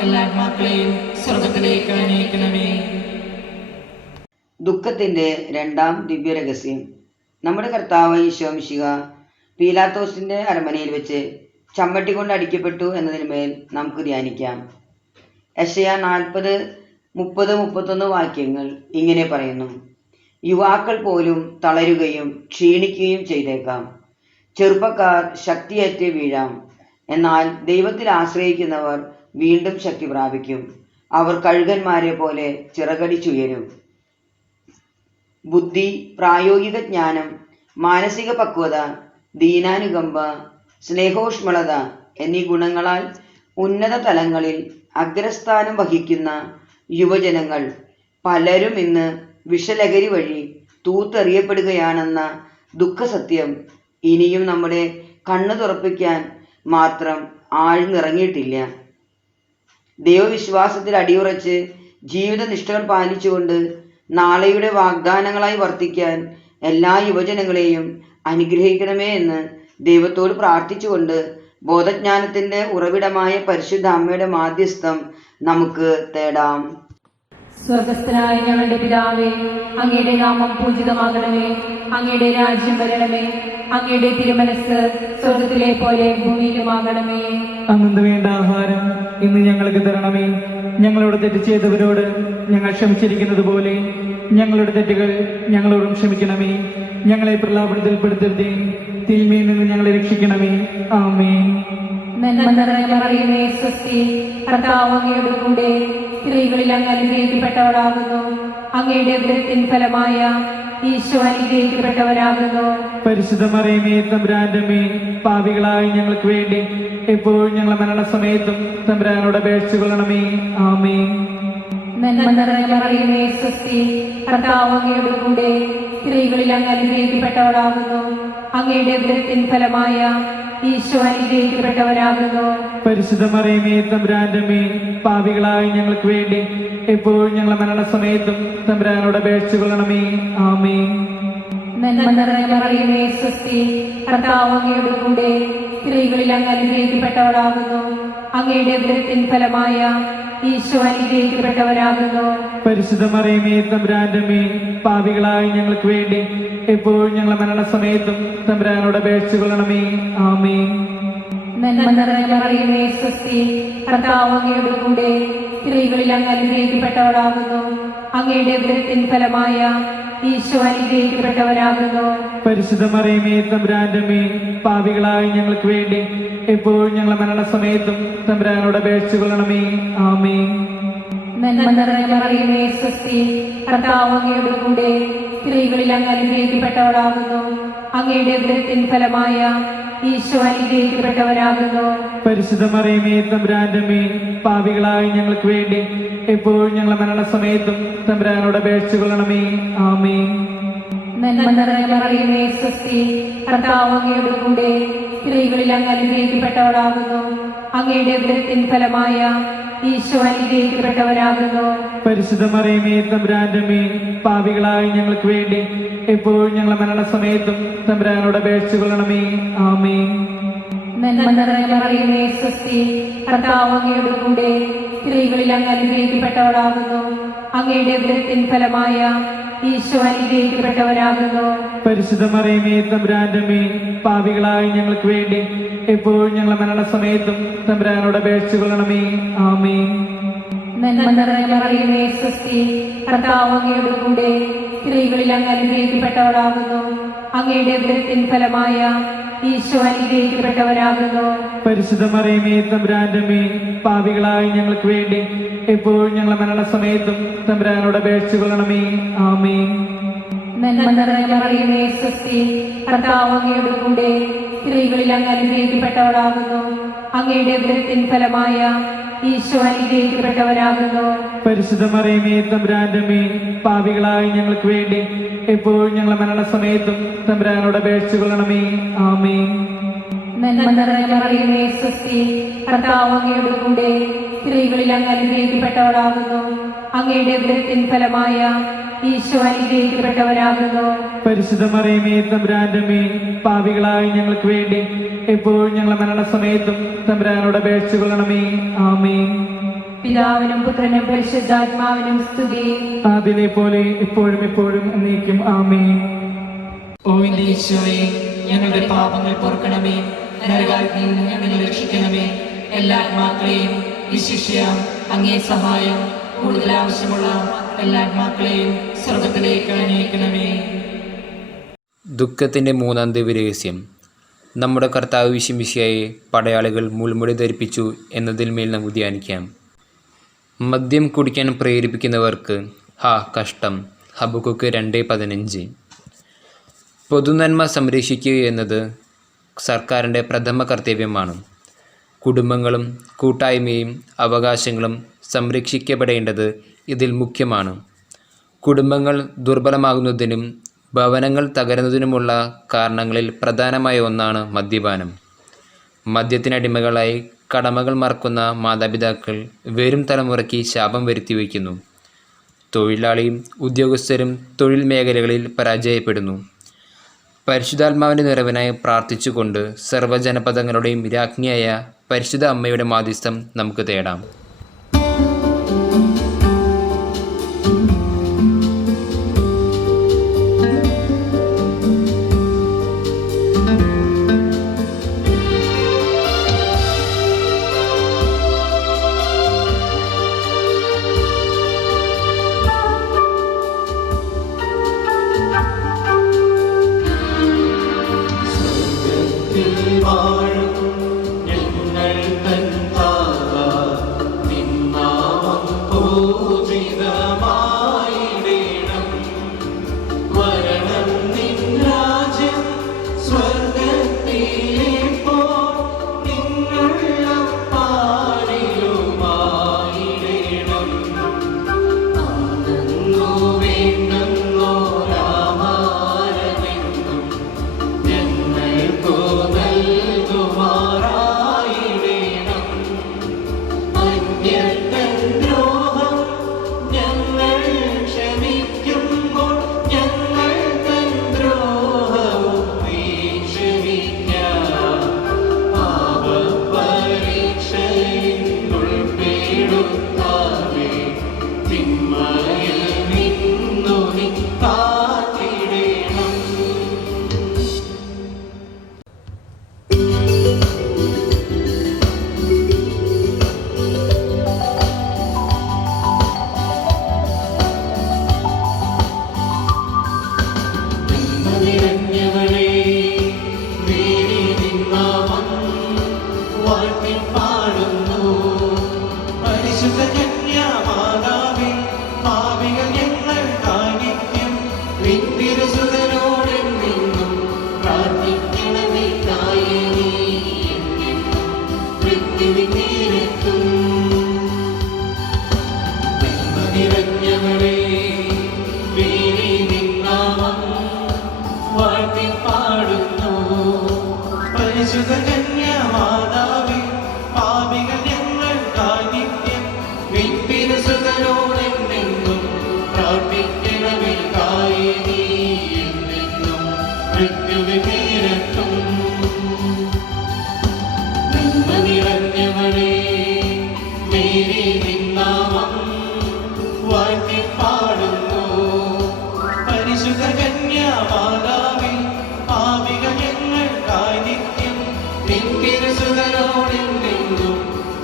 എല്ലാ ആത്മാക്കളെയും സ്വർഗത്തിലേക്ക് അനയിക്കണമേ. ദുഃഖത്തിന്റെ രണ്ടാം ദിവ്യരഹസ്യം. നമ്മുടെ കർത്താവ് ഈശോ മിശിഹ പീലാത്തോസിന്റെ അരമനയിൽ വെച്ച് ചമ്മട്ടി കൊണ്ട് അടിക്കപ്പെട്ടു എന്നതിന്മേൽ നമുക്ക് ധ്യാനിക്കാം. യെശയ്യാ 40:30-31 വാക്യങ്ങൾ ഇങ്ങനെ പറയുന്നു: യുവാക്കൾ പോലും തളരുകയും ക്ഷീണിക്കുകയും ചെയ്തേക്കാം. ചെറുപ്പക്കാർ ശക്തിയേറ്റ് വീഴാം. എന്നാൽ ദൈവത്തിൽ ആശ്രയിക്കുന്നവർ വീണ്ടും ശക്തി പ്രാപിക്കും. അവർ കഴുകന്മാരെ പോലെ ചിറകടിച്ചുയരും. ബുദ്ധി, പ്രായോഗിക ജ്ഞാനം, മാനസിക പക്വത, ദീനാനുകമ്പ, സ്നേഹോഷ്മളത എന്നീ ഗുണങ്ങളാൽ ഉന്നത തലങ്ങളിൽ അഗ്രസ്ഥാനം വഹിക്കുന്ന യുവജനങ്ങൾ പലരും ഇന്ന് വിഷലഹരി വഴി തൂത്തെറിയപ്പെടുകയാണെന്ന ദുഃഖസത്യം ഇനിയും നമ്മുടെ കണ്ണു തുറപ്പിക്കാൻ മാത്രം ആഴ്ന്നിറങ്ങിയിട്ടില്ല. ദൈവവിശ്വാസത്തിൽ അടിയുറച്ച് ജീവിത നിഷ്ഠകൾ പാലിച്ചുകൊണ്ട് നാളെയുടെ വാഗ്ദാനങ്ങളായി വർത്തിക്കാൻ എല്ലാ യുവജനങ്ങളെയും അനുഗ്രഹിക്കണമേ എന്ന് ദൈവത്തോട് പ്രാർത്ഥിച്ചുകൊണ്ട് ബോധജ്ഞാനത്തിന്റെ ഉറവിടമായ പരിശുദ്ധ അമ്മയുടെ മാധ്യസ്ഥം നമുക്ക് തേടാം. സ്വർഗസ്ഥനായ ഞങ്ങളുടെ പിതാവേ, അങ്ങയുടെ നാമം പൂജിതമാകണമേ. അങ്ങയുടെ രാജ്യം വരണമേ. അങ്ങയുടെ തിരുമനസ് സ്വർഗത്തിലെ പോലെ ഭൂമിയിലുമാകണമേ. അന്നു വേണ്ട ആഹാരം ഇന്ന് ഞങ്ങൾക്ക് തരണമേ. ഞങ്ങളോട് തെറ്റ് ചെയ്തവരോട് ഞങ്ങൾ ക്ഷമിച്ചിരിക്കുന്നത് പോലെ ഞങ്ങളുടെ തെറ്റുകൾ ഞങ്ങളോടും ക്ഷമിക്കണമേ. ഞങ്ങളെ പ്രലാപനത്തിൽപ്പെടുത്തരുതേ, തിന്മയിൽ നിന്ന് ഞങ്ങളെ രക്ഷിക്കണമേ. ആമേൻ. നന്മ നിറഞ്ഞ മറിയമേ സ്വസ്തി, കർത്താവ് അങ്ങയുടെ കൂടെ സ്ത്രീകളിൽ അങ്ങ് അനുഗ്രഹിക്കപ്പെട്ടവളാകുന്നു. അങ്ങയുടെ ഉദരത്തിൻ ഫലമായ ഈശോ അനുഗ്രഹിക്കപ്പെട്ടവരാകുന്നു. പരിശുദ്ധ മറിയമേ തമ്പുരാന്റെ അമ്മേ, പാപികളായ ഞങ്ങൾക്ക് വേണ്ടി എപ്പോഴും ഞങ്ങളുടെ മരണസമയത്തും തമ്പുരാനോട് അപേക്ഷിച്ചു കൊള്ളണമേ. ആമേൻ. നന്മ നിറഞ്ഞ മറിയമേ സ്വസ്തി, കർത്താവ് അങ്ങയുടെ കൂടെ സ്ത്രീകളിൽ അങ്ങ് അനുഗ്രഹിക്കപ്പെട്ടവളാകുന്നു. അങ്ങയുടെ ഉദരത്തിൻ ഫലമായ ഈശോ അനുഗ്രഹിക്കപ്പെട്ടവരാകുന്നു. പരിശുദ്ധ മറിയമേ തമ്പുരാന്റെ അമ്മേ, പാപികളായ ഞങ്ങൾക്ക് വേണ്ടി എപ്പോഴും ഞങ്ങളുടെ മരണസമയത്തും തമ്പുരാനോട് അപേക്ഷിച്ചു കൊള്ളണമേ. ആമേൻ. നന്മ നിറഞ്ഞ മറിയമേ സ്വസ്തി, കർത്താവ് അങ്ങയുടെ കൂടെ സ്ത്രീകളിൽ അങ്ങ് അനുഗ്രഹിക്കപ്പെട്ടവളാകുന്നു. അങ്ങയുടെ ഉദരത്തിൻ ഫലമായ ഈശോ അനുഗ്രഹിക്കപ്പെട്ടവരാകുന്നു. പരിശുദ്ധ മറിയമേ തമ്പുരാന്റെ അമ്മേ, പാപികളായ ഞങ്ങൾക്ക് വേണ്ടി എപ്പോഴും ഞങ്ങളുടെ മരണസമയത്തും തമ്പുരാനോട് അപേക്ഷിച്ചു കൊള്ളണമേ. ആമേൻ. നന്മ നിറഞ്ഞ മറിയമേ സ്വസ്തി, കർത്താവ് അങ്ങയുടെ കൂടെ സ്ത്രീകളിൽ അങ്ങ് അനുഗ്രഹിക്കപ്പെട്ടവളാകുന്നു. അങ്ങയുടെ ഉദരത്തിൻ ഫലമായ ഈശോ അനുഗ്രഹിക്കപ്പെട്ടവരാകുന്നു. പരിശുദ്ധ മറിയമേ തമ്പുരാന്റെ അമ്മേ, പാപികളായ ഞങ്ങൾക്ക് വേണ്ടി എപ്പോഴും ഞങ്ങളുടെ മരണസമയത്തും തമ്പുരാനോട് അപേക്ഷിച്ചു കൊള്ളണമേ. ആമേൻ. നന്മ നിറഞ്ഞ മറിയമേ സ്വസ്തി, കർത്താവ് അങ്ങയുടെ കൂടെ സ്ത്രീകളിൽ അങ്ങ് അനുഗ്രഹിക്കപ്പെട്ടവളാകുന്നു. അങ്ങയുടെ ഉദരത്തിൻ ഫലമായ ഈശോ അനുഗ്രഹിക്കപ്പെട്ടവരാകുന്നു. പരിശുദ്ധ മറിയമേ തമ്പുരാന്റെ അമ്മേ, പാപികളായ ഞങ്ങൾക്ക് വേണ്ടി എപ്പോഴും ഞങ്ങളുടെ മരണസമയത്തും തമ്പുരാനോട് അപേക്ഷിച്ചു കൊള്ളണമേ. ആമേൻ. നന്മ നിറഞ്ഞ മറിയമേ സ്വസ്തി, കർത്താവ് അങ്ങയുടെ കൂടെ സ്ത്രീകളിൽ അങ്ങ് അനുഗ്രഹിക്കപ്പെട്ടവളാകുന്നു. അങ്ങയുടെ ഉദരത്തിൻ ഫലമായ ഈശോ അനുഗ്രഹിക്കപ്പെട്ടവരാകുന്നു. പരിശുദ്ധ മറിയമേ തമ്പുരാന്റെ അമ്മേ, പാപികളായ ഞങ്ങൾക്ക് വേണ്ടി എപ്പോഴും ഞങ്ങളുടെ മരണസമയത്തും തമ്പുരാനോട് അപേക്ഷിച്ചു കൊള്ളണമേ. ആമേൻ. നന്മ നിറഞ്ഞ മറിയമേ സ്വസ്തി, കർത്താവ് അങ്ങയുടെ കൂടെ സ്ത്രീകളിൽ അങ്ങ് അനുഗ്രഹിക്കപ്പെട്ടവളാകുന്നു. അങ്ങയുടെ ഉദരത്തിൻ ഫലമായ ഈശോ അനുഗ്രഹിക്കപ്പെട്ടവരാകുന്നു. പരിശുദ്ധ മറിയമേ തമ്പുരാന്റെ അമ്മേ, പാപികളായ ഞങ്ങൾക്ക് വേണ്ടി എപ്പോഴും ഞങ്ങളുടെ മരണസമയത്തും തമ്പുരാനോട് അപേക്ഷിച്ചു കൊള്ളണമേ. ആമേൻ. നന്മ നിറഞ്ഞ മറിയമേ സ്വസ്തി, കർത്താവ് അങ്ങയുടെ കൂടെ സ്ത്രീകളിൽ അങ്ങ് അനുഗ്രഹിക്കപ്പെട്ടവളാകുന്നു. അങ്ങയുടെ ഉദരത്തിൻ ഫലമായ ഈശോ അനുഗ്രഹിക്കപ്പെട്ടവരാകുന്നു. പരിശുദ്ധ മറിയമേ തമ്പുരാന്റെ അമ്മേ, പാപികളായ ഞങ്ങൾക്ക് വേണ്ടി എപ്പോഴും ഞങ്ങളുടെ മരണസമയത്തും തമ്പുരാനോട് അപേക്ഷിച്ചു കൊള്ളണമേ. ആമേൻ. നന്മ നിറഞ്ഞ മറിയമേ സ്വസ്തി, കർത്താവ് അങ്ങയുടെ കൂടെ സ്ത്രീകളിൽ അങ്ങ് അനുഗ്രഹിക്കപ്പെട്ടവളാകുന്നു. അങ്ങയുടെ ഉദരത്തിൻ ഫലമായ ഈശോ അനുഗ്രഹിക്കപ്പെട്ടവരാകുന്നു. പരിശുദ്ധ മറിയമേ തമ്പുരാന്റെ അമ്മേ, പാപികളായ ഞങ്ങൾക്ക് വേണ്ടി എപ്പോഴും ഞങ്ങളുടെ മരണസമയത്തും തമ്പുരാനോട് അപേക്ഷിച്ചു കൊള്ളണമേ. ആമേൻ. നന്മ നിറഞ്ഞ മറിയമേ സ്വസ്തി, കർത്താവ് അങ്ങയുടെ കൂടെ സ്ത്രീകളിൽ അങ്ങ് അനുഗ്രഹിക്കപ്പെട്ടവളാകുന്നു. അങ്ങയുടെ ഉദരത്തിൻ ഫലമായ ഈശോ അനുഗ്രഹിക്കപ്പെട്ടവരാകുന്നു. പരിശുദ്ധ മറിയമേ തമ്പുരാന്റെ അമ്മേ, പാപികളായ ഞങ്ങൾക്ക് വേണ്ടി എപ്പോഴും ഞങ്ങളുടെ മരണസമയത്തും തമ്പുരാനോട് അപേക്ഷിച്ചു കൊള്ളണമേ. ആമേൻ. പിതാവിനും പുത്രനും പരിശുദ്ധാത്മാവിനും സ്തുതി. അതിനെ പോലെ ഇപ്പോഴും എപ്പോഴും എന്നേക്കും. ആമേൻ. ഓ എന്റെ ഈശോയെ, ഞങ്ങളുടെ പാപങ്ങൾ പൊറുക്കണമേ. നരകാഗ്നിയിൽ നിന്ന് ഞങ്ങളെ രക്ഷിക്കണമേ. എല്ലാ ആത്മാക്കളെയും വിശിഷ്യ അങ്ങേ സഹായം കൂടുതൽ ആവശ്യമുള്ള എല്ലാ ആത്മാക്കളെയും സ്വർഗത്തിലേക്ക് അനയിക്കണമേ. ദുഃഖത്തിൻ്റെ മൂന്നാം ദിവ്യരഹസ്യം. നമ്മുടെ കർത്താവ് മിശിഹായെ പടയാളികൾ മുൾമുടി ധരിപ്പിച്ചു എന്നതിന്മേൽ നമുക്ക് ധ്യാനിക്കാം. മദ്യം കുടിക്കാൻ പ്രേരിപ്പിക്കുന്നവർക്ക് ഹാ കഷ്ടം. ഹബക്കൂക്ക് 2:15. പൊതുനന്മ സംരക്ഷിക്കുക എന്നത് സർക്കാരിൻ്റെ പ്രഥമ കർത്തവ്യമാണ്. കുടുംബങ്ങളും കൂട്ടായ്മയും അവകാശങ്ങളും സംരക്ഷിക്കപ്പെടേണ്ടത് ഇതിൽ മുഖ്യമാണ്. കുടുംബങ്ങൾ ദുർബലമാകുന്നതിനും ഭവനങ്ങൾ തകരുന്നതിനുമുള്ള കാരണങ്ങളിൽ പ്രധാനമായ ഒന്നാണ് മദ്യപാനം. മദ്യത്തിനടിമകളായി കടമകൾ മറക്കുന്ന മാതാപിതാക്കൾ വരും തലമുറയ്ക്ക് ശാപം വരുത്തി വയ്ക്കുന്നു. തൊഴിലാളിയും ഉദ്യോഗസ്ഥരും തൊഴിൽ മേഖലകളിൽ പരാജയപ്പെടുന്നു. പരിശുദ്ധാത്മാവിൻ്റെ നിറവിനായി പ്രാർത്ഥിച്ചുകൊണ്ട് സർവ്വജനപദങ്ങളുടെയും രാജ്ഞിയായ പരിശുദ്ധ അമ്മയുടെ മാധ്യസ്ഥം നമുക്ക് തേടാം. തിന്മയിൽ നിന്നു നീ കാത്തിടേണം. നിറഞ്ഞവളേ മേരി നിന്നാമം വാഴ്ത്തി പാടുന്നു. പരിശുദ്ധ കന്യാമാതാവേ പാപികൾ ഞങ്ങൾക്കായി നിത്യം നിന്തിരുസുതനോടെ നിന്നും പ്രാർത്ഥിക്കണമേ. തായേ നീ എന്നെന്നും മൃത്യുവിൻ തീരത്തും. നന്മ നിറഞ്ഞവളേ മേരി നിന്നാമം വാഴ്ത്തി പാടുന്നു. പരിശുദ്ധ കന്യാമാതാവേ പാപികൾ ഞങ്ങൾക്കായി നിത്യം നിന്തിരുസുതനോടെന്നെന്നും പ്രാർത്ഥിക്കണമേ. തായേ നീ എന്നെന്നും മൃത്യുവിൻ തീരത്തും. നന്മ നിറഞ്ഞവളേ മേരി നിന്നാമം വാഴ്ത്തി പാടുന്നു. പരിശുദ്ധ കന്യാമാതാവേ പാപികൾ ഞങ്ങൾക്കായി നിത്യം നിന്തിരുസുതനോടെന്നെന്നും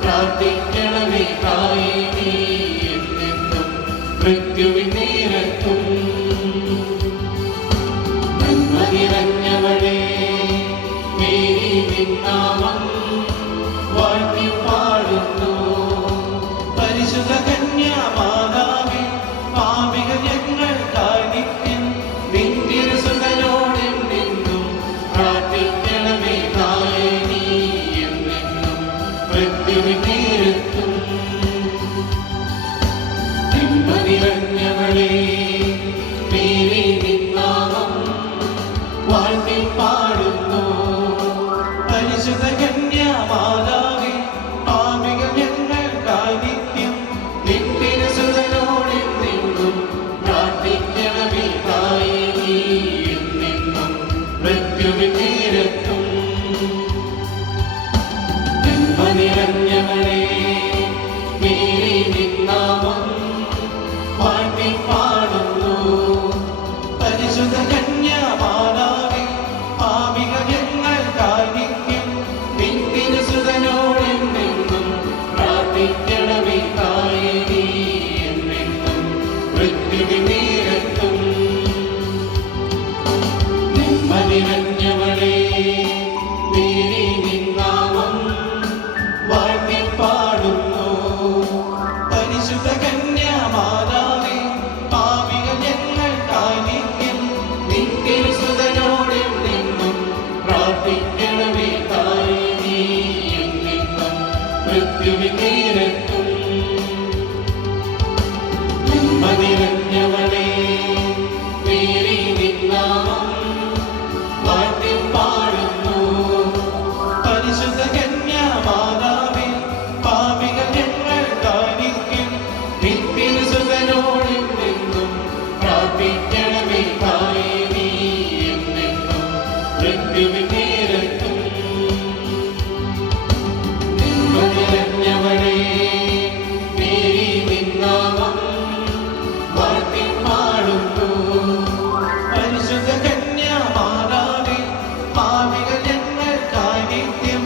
പ്രാർത്ഥിക്കണമേ. തായേ നീ എന്നെന്നും മൃത്യുവിൻ തീരത്തും. നന്മ നിറഞ്ഞവളേ മേരി നിന്നാമം വാഴ്ത്തി പാടുന്നു. പരിശുദ്ധ കന്യാമാതാവേ പാപികൾ ഞങ്ങൾക്കായി നിത്യം നിന്തിരുസുതനോടെന്നെന്നും പ്രാർത്ഥിക്കണമേ. തായേ നീ എന്നെന്നും മൃത്യുവിൻ തീരത്തും. നന്മ നിറഞ്ഞവളേ മേരി നിന്നാമം വാഴ്ത്തി പാടുന്നു. പരിശുദ്ധ കന്യാമാതാവേ പാപികൾ ഞങ്ങൾക്കായി നിത്യം നിന്തിരുസുതനോടെന്നെന്നും പ്രാർത്ഥിക്കണമേ. തായേ നീ എന്നെന്നും മൃത്യുവിൻ തീരത്തും. നന്മ നിറഞ്ഞവളേ മേരി നിന്നാമം വാഴ്ത്തി പാടുന്നു. പരിശുദ്ധ കന്യാമാതാവേ പാപികൾ ഞങ്ങൾക്കായി നിത്യം നിന്തിരുസുതനോടെന്നെന്നും പ്രാർത്ഥിക്കണമേ. തായേ നീ എന്നെന്നും മൃത്യുവിൻ തീരത്തും. നന്മ നിറഞ്ഞവളേ മേരി നിന്നാമം വാഴ്ത്തി പാടുന്നു. പരിശുദ്ധ കന്യാമാതാവേ പാപികൾ ഞങ്ങൾക്കായി നിത്യം നിന്തിരുസുതനോടെന്നെന്നും പ്രാർത്ഥിക്കണമേ. തായേ നീ എന്നെന്നും മൃത്യുവിൻ തീരത്തും. നന്മ നിറഞ്ഞവളേ മേരി നിന്നാമം വാഴ്ത്തി പാടുന്നു. പരിശുദ്ധ കന്യാമാതാവേ പാപികൾ ഞങ്ങൾക്കായി നിത്യം നിന്തിരുസുതനോടെന്നെന്നും പ്രാർത്ഥിക്കണമേ. തായേ നീ എന്നെന്നും മൃത്യുവിൻ തീരത്തും. നന്മ നിറഞ്ഞവളേ മേരി നിന്നാമം വാഴ്ത്തി പാടുന്നു. പരിശുദ്ധ കന്യാമാതാവേ പാപികൾ ഞങ്ങൾക്കായി നിത്യം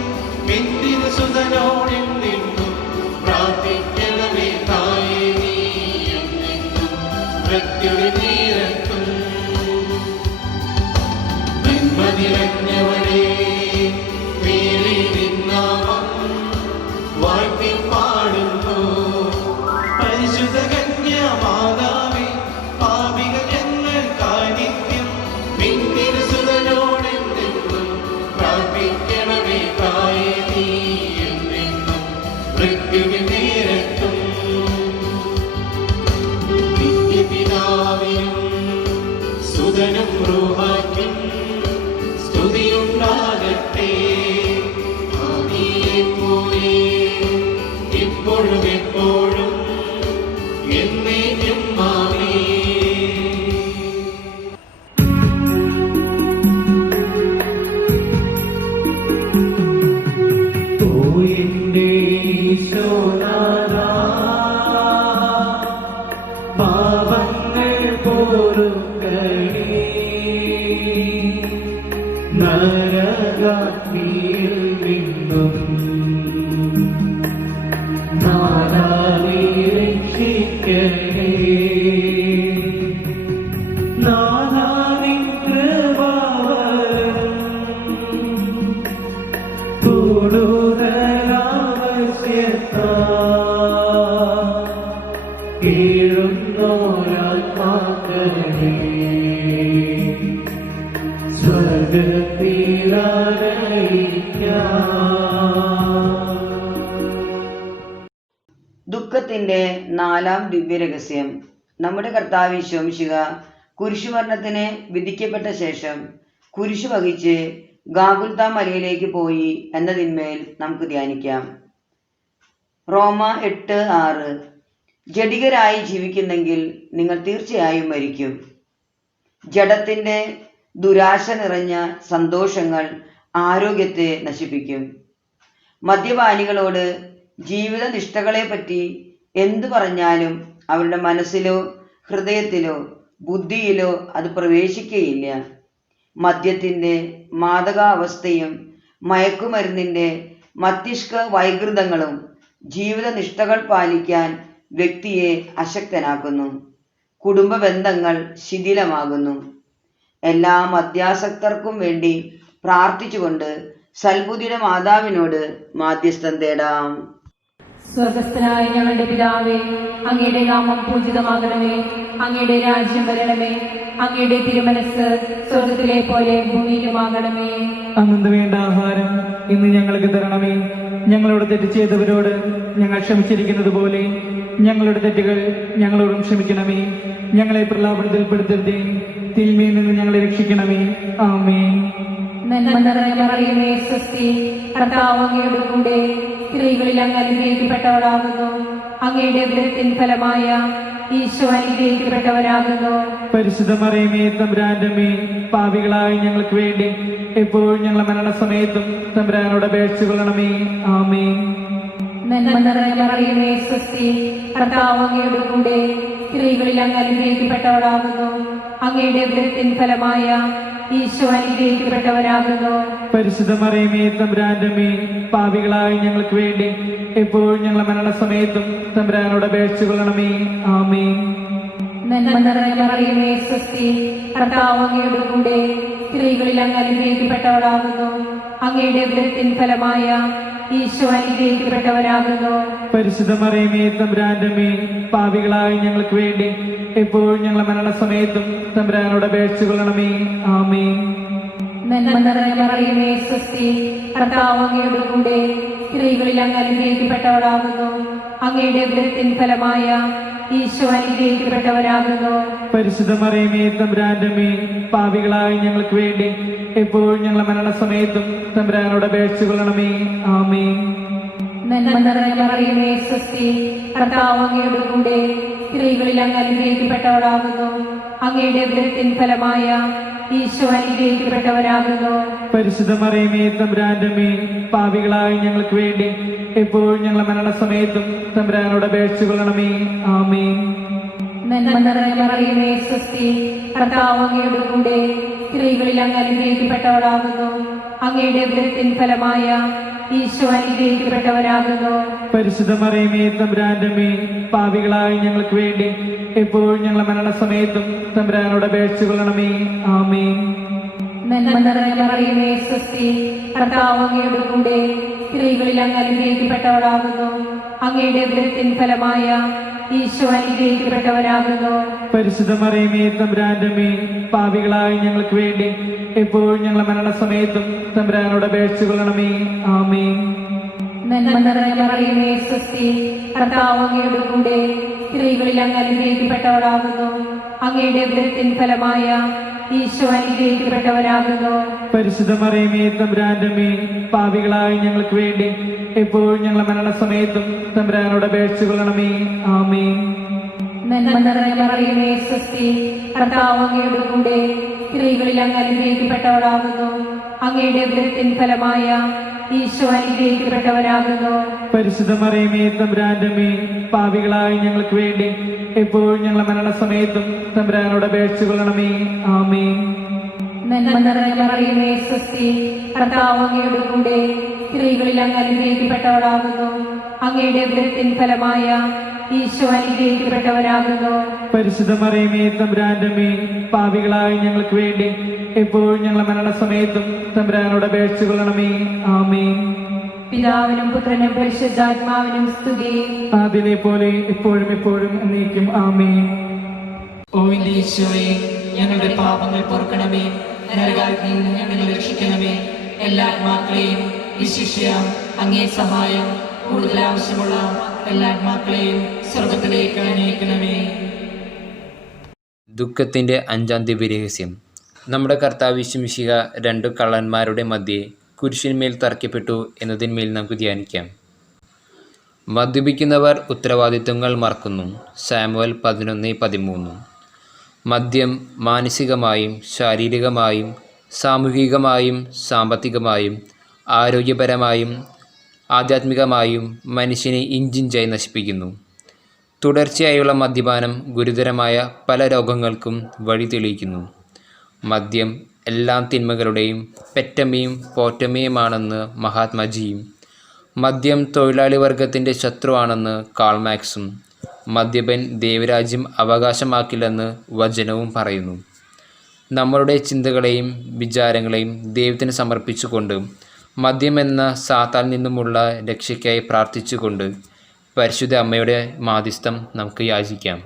നിന്തിരുസുതനോടെന്നെന്നും പ്രാർത്ഥിക്കണമേ. തായേ നീ എന്നെന്നും മൃത്യുവിൻ തീരത്തും. നന്മ നിറഞ്ഞവളേ മേരി നിന്നാമം വാഴ്ത്തി പാടുന്നു. പരിശുദ്ധ കന്യാമാതാവേ പാപികൾ ഞങ്ങൾക്കായി നിത്യം നിന്തിരുസുതനോടെന്നെന്നും പ്രാർത്ഥിക്കണമേ. തായേ നീ എന്നെന്നും മൃത്യുവിൻ തീരത്തും. നിത്യപിതാവിനും സുതനും റൂഹായ്ക്കും സ്തുതിയുണ്ടാകട്ടെ. ആദിയിലെപ്പോലെ ഇപ്പോഴും എപ്പോഴും എന്നേക്കും ആമേൻ. ഓ എന്റെ ഈശോനാഥാ നരകാഗ്നിയിൽ നിന്നും നാഥാവേ രക്ഷിക്കണേ. നാഥാ നിൻ കൃപാവരം കീഴുന്നോരാത്മാക്കളെ ദുഃഖത്തിന്റെ 4-ാം ദിവ്യരഹസ്യം. നമ്മുടെ കർത്താവ് ഈശോ മിശിഹ കുരിശുമരണത്തിന് വിധിക്കപ്പെട്ട ശേഷം കുരിശു വഹിച്ച് ഗാഗുൽത്താ മലയിലേക്ക് പോയി എന്നതിന്മേൽ നമുക്ക് ധ്യാനിക്കാം. റോമ 8:6. ജഡികരായി ജീവിക്കുന്നെങ്കിൽ നിങ്ങൾ തീർച്ചയായും മരിക്കും. ജഡത്തിന്റെ ദുരാശ നിറഞ്ഞ സന്തോഷങ്ങൾ ആരോഗ്യത്തെ നശിപ്പിക്കും. മദ്യപാനികളോട് ജീവിത നിഷ്ഠകളെപ്പറ്റി എന്തു പറഞ്ഞാലും അവരുടെ മനസ്സിലോ ഹൃദയത്തിലോ ബുദ്ധിയിലോ അത് പ്രവേശിക്കുകയില്ല. മദ്യത്തിൻ്റെ മാദകാവസ്ഥയും മയക്കുമരുന്നിൻ്റെ മസ്തിഷ്ക വൈകൃതങ്ങളും ജീവിത നിഷ്ഠകൾ പാലിക്കാൻ വ്യക്തിയെ അശക്തനാക്കുന്നു. കുടുംബ ബന്ധങ്ങൾ ശിഥിലമാകുന്നു. എല്ലാ മദ്യാസക്തർക്കും വേണ്ടി പ്രാർത്ഥിച്ചുകൊണ്ട് സൽബുദ്ധിയുടെ മാതാവിനോട് മാധ്യസ്ഥം തേടാം. സ്വർഗസ്ഥനായ ഞങ്ങളുടെ പിതാവേ, അങ്ങയുടെ നാമം പൂജിതമാകണമേ. അങ്ങയുടെ രാജ്യം വരണമേ. അങ്ങയുടെ തിരുമനസ് സ്വർഗത്തിലെ പോലെ ഭൂമിയിലുമാകണമേ. അന്നു വേണ്ട ആഹാരം ഇന്ന് ഞങ്ങൾക്ക് തരണമേ. ഞങ്ങളോട് തെറ്റ് ചെയ്തവരോട് ഞങ്ങൾ ക്ഷമിച്ചിരിക്കുന്നത് പോലെ ഞങ്ങളുടെ തെറ്റുകൾ ഞങ്ങളോടും ക്ഷമിക്കണമേ. ഞങ്ങളെ പ്രലാപനത്തിൽപ്പെടുത്തരുതേ, തിന്മയിൽ നിന്ന് ഞങ്ങളെ രക്ഷിക്കണമേ. ആമേൻ. നന്മ നിറഞ്ഞ മറിയമേ, സ്വസ്തി, കർത്താവ് അങ്ങയോട് കൂടെ സ്ത്രീകളിൽ അങ്ങ് അനുഗ്രഹിക്കപ്പെട്ടവളാകുന്നു. അങ്ങയുടെ ഉദരത്തിൻ ഫലമായ ഈശോ അനുഗ്രഹിക്കപ്പെട്ടവരാകുന്നു. പരിശുദ്ധ മറിയമേ, തമ്പുരാന്റെ അമ്മേ, പാപികളായ ഞങ്ങൾക്ക് വേണ്ടി എപ്പോഴും ഞങ്ങളുടെ മരണസമയത്തും തമ്പുരാനോട് അപേക്ഷിച്ചുകൊള്ളണമേ. ആമേൻ. നന്മ നിറഞ്ഞ മറിയമേ, സ്വസ്തി, കർത്താവ് അങ്ങയോട് കൂടെ സ്ത്രീകളിൽ അങ്ങ് അനുഗ്രഹിക്കപ്പെട്ടവളാകുന്നു. അങ്ങയുടെ ഉദരത്തിൻ ഫലമായ ഈശോ അനുഗ്രഹിക്കപ്പെട്ടവരാകുന്നു. പരിശുദ്ധ മറിയമേ, തമ്പുരാന്റെ അമ്മേ, പാപികളായ ഞങ്ങൾക്ക് വേണ്ടി എപ്പോഴും ഞങ്ങളുടെ മരണസമയത്തും തമ്പുരാനോട് അപേക്ഷിച്ചുകൊള്ളണമേ. ആമേൻ. നന്മ നിറഞ്ഞ മറിയമേ, സ്വസ്തി, കർത്താവ് അങ്ങയോട് കൂടെ സ്ത്രീകളിൽ അങ്ങ് അനുഗ്രഹിക്കപ്പെട്ടവളാകുന്നു. അങ്ങയുടെ ഉദരത്തിൻ ഫലമായ ഈശോ അനുഗ്രഹിക്കപ്പെട്ടവരാകുന്നു. പരിശുദ്ധ മറിയമേ, തമ്പുരാന്റെ അമ്മേ, പാപികളായ ഞങ്ങൾക്ക് വേണ്ടി എപ്പോഴും ഞങ്ങളുടെ മരണസമയത്തും തമ്പുരാനോട് അപേക്ഷിച്ചുകൊള്ളണമേ. ആമേൻ. നന്മ നിറഞ്ഞ മറിയമേ, സ്വസ്തി, കർത്താവ് അങ്ങയോട് കൂടെ സ്ത്രീകളിൽ അങ്ങ് അനുഗ്രഹിക്കപ്പെട്ടവളാകുന്നു. അങ്ങയുടെ ഉദരത്തിൻ ഫലമായ ഈശോ അനുഗ്രഹിക്കപ്പെട്ടവരാകുന്നു. പരിശുദ്ധ മറിയമേ, തമ്പുരാന്റെ അമ്മേ, പാപികളായ ഞങ്ങൾക്ക് വേണ്ടി എപ്പോഴും ഞങ്ങളുടെ മരണസമയത്തും തമ്പുരാനോട് അപേക്ഷിച്ചുകൊള്ളണമേ. ആമേൻ. നന്മ നിറഞ്ഞ മറിയമേ, സ്വസ്തി, കർത്താവ് അങ്ങയോട് കൂടെ സ്ത്രീകളിൽ അങ്ങ് അനുഗ്രഹിക്കപ്പെട്ടവളാകുന്നു. അങ്ങയുടെ ഉദരത്തിൻ ഫലമായ ഈശോ അനുഗ്രഹിക്കപ്പെട്ടവരാകുന്നു. പരിശുദ്ധ മറിയമേ, തമ്പുരാന്റെ അമ്മേ, പാപികളായ ഞങ്ങൾക്ക് വേണ്ടി എപ്പോഴും ഞങ്ങളുടെ മരണസമയത്തും തമ്പുരാനോട് അപേക്ഷിച്ചുകൊള്ളണമേ. ആമേൻ. നന്മ നിറഞ്ഞ മറിയമേ, സ്വസ്തി, കർത്താവ് അങ്ങയോട് കൂടെ സ്ത്രീകളിൽ അങ്ങ് അനുഗ്രഹിക്കപ്പെട്ടവളാകുന്നു. അങ്ങയുടെ ഉദരത്തിൻ ഫലമായ ഈശോ അനുഗ്രഹിക്കപ്പെട്ടവരാകുന്നു. പരിശുദ്ധ മറിയമേ, തമ്പുരാന്റെ അമ്മേ, പാപികളായ ഞങ്ങൾക്ക് വേണ്ടി എപ്പോഴും ഞങ്ങളുടെ മരണസമയത്തും തമ്പുരാനോട് അപേക്ഷിച്ചുകൊള്ളണമേ. ആമേൻ. നന്മ നിറഞ്ഞ മറിയമേ, സ്വസ്തി, കർത്താവ് അങ്ങയോട് കൂടെ സ്ത്രീകളിൽ അങ്ങ് അനുഗ്രഹിക്കപ്പെട്ടവളാകുന്നു. അങ്ങയുടെ ഉദരത്തിൻ ഫലമായ ഈശോ അനുഗ്രഹിക്കപ്പെട്ടവരാകുന്നു. പരിശുദ്ധ മറിയമേ, തമ്പുരാന്റെ അമ്മേ, പാപികളായ ഞങ്ങൾക്ക് വേണ്ടി എപ്പോഴും ഞങ്ങളുടെ മരണസമയത്തും തമ്പുരാനോട് അപേക്ഷിച്ചുകൊള്ളണമേ. ആമേൻ. നന്മ നിറഞ്ഞ മറിയമേ, സ്വസ്തി, കർത്താവ് അങ്ങയോട് കൂടെ സ്ത്രീകളിൽ അങ്ങ് അനുഗ്രഹിക്കപ്പെട്ടവളാകുന്നു. അങ്ങയുടെ ഉദരത്തിൻ ഫലമായ ഈശോ അനുഗ്രഹിക്കപ്പെട്ടവരാകുന്നു. പരിശുദ്ധ മറിയമേ, തമ്പുരാന്റെ അമ്മേ, പാപികളായ ഞങ്ങൾക്ക് വേണ്ടി എപ്പോഴും ഞങ്ങളുടെ മരണസമയത്തും തമ്പുരാനോട് അപേക്ഷിച്ചുകൊള്ളണമേ. ആമേൻ. നന്മ നിറഞ്ഞ മറിയമേ, സ്വസ്തി, കർത്താവ് അങ്ങയോട് കൂടെ സ്ത്രീകളിൽ അങ്ങ് അനുഗ്രഹിക്കപ്പെട്ടവളാകുന്നു. അങ്ങയുടെ ഉദരത്തിൻ ഫലമായ ഈശോ അനുഗ്രഹിക്കപ്പെട്ടവരാകുന്നു. പരിശുദ്ധ മറിയമേ, തമ്പുരാന്റെ അമ്മേ, പാപികളായ ഞങ്ങൾക്ക് വേണ്ടി എപ്പോഴും ഞങ്ങളുടെ മരണസമയത്തും തമ്പുരാനോട് അപേക്ഷിച്ചുകൊള്ളണമേ. ആമേൻ. നന്മ നിറഞ്ഞ മറിയമേ സ്വസ്തി, കർത്താവ് അങ്ങയോട് കൂടെ സ്ത്രീകളിൽ അങ്ങ് അനുഗ്രഹിക്കപ്പെട്ടവളാകുന്നു. അങ്ങയുടെ ഉദരത്തിൻ ഫലമായ ഈശോ അനുഗ്രഹിക്കപ്പെട്ടവരാകുന്നു. പരിശുദ്ധ മറിയമേ തമ്പുരാന്റെ അമ്മേ, പാപികളായ ഞങ്ങൾക്ക് വേണ്ടി എപ്പോഴും ഞങ്ങളുടെ മരണസമയത്തും തമ്പുരാനോട് അപേക്ഷിച്ചു കൊള്ളണമേ. ആമേൻ. പിതാവിനും പുത്രനും പരിശുദ്ധാത്മാവിനും സ്തുതി. അതിനെ പോലെ എപ്പോഴും എപ്പോഴും എന്നേക്കും. ആമേൻ. ഓ എന്റെ ഈശോയെ, ഞങ്ങളുടെ പാപങ്ങൾ പൊറുക്കണമേ. നരകാഗ്നിയിൽ നിന്ന് ഞങ്ങളെ രക്ഷിക്കണമേ. എല്ലാ ആത്മാക്കളെയും വിശിഷ്യ അങ്ങേ സഹായം കൂടുതൽ ആവശ്യമുള്ള എല്ലാ ആത്മാക്കളെയും സ്വർഗത്തിലേക്ക് അനയിക്കണമേ. ദുഃഖത്തിൻ്റെ 5-ാം ദിവ്യരഹസ്യം. നമ്മുടെ കർത്താവ് യേശുമിശിഹ 2 കള്ളന്മാരുടെ മധ്യേ കുരിശിന്മേൽ തറയ്ക്കപ്പെട്ടു എന്നതിന്മേൽ നമുക്ക് ധ്യാനിക്കാം. മദ്യപിക്കുന്നവർ ഉത്തരവാദിത്വങ്ങൾ മറക്കുന്നു. സാമുവൽ 11:13. മദ്യം മാനസികമായും ശാരീരികമായും സാമൂഹികമായും സാമ്പത്തികമായും ആരോഗ്യപരമായും ആധ്യാത്മികമായും മനുഷ്യനെ ഇഞ്ചിഞ്ചായി നശിപ്പിക്കുന്നു. തുടർച്ചയായുള്ള മദ്യപാനം ഗുരുതരമായ പല രോഗങ്ങൾക്കും വഴി തെളിയിക്കുന്നു. മദ്യം എല്ലാ തിന്മകളുടെയും പെറ്റമ്മയും പോറ്റമ്മയുമാണെന്ന് മഹാത്മാജിയും മദ്യം തൊഴിലാളി വർഗത്തിൻ്റെ ശത്രുവാണെന്ന് കാൾ മാക്സും മദ്യപൻ ദൈവരാജ്യം അവകാശമാക്കില്ലെന്ന് വചനവും പറയുന്നു. നമ്മളുടെ ചിന്തകളെയും വിചാരങ്ങളെയും ദൈവത്തിന് സമർപ്പിച്ചുകൊണ്ട് മദ്യമെന്ന സാത്താൽ നിന്നുമുള്ള രക്ഷയ്ക്കായി പ്രാർത്ഥിച്ചുകൊണ്ട് പരിശുദ്ധ അമ്മയുടെ മാധ്യസ്ഥം നമുക്ക് യാചിക്കാം.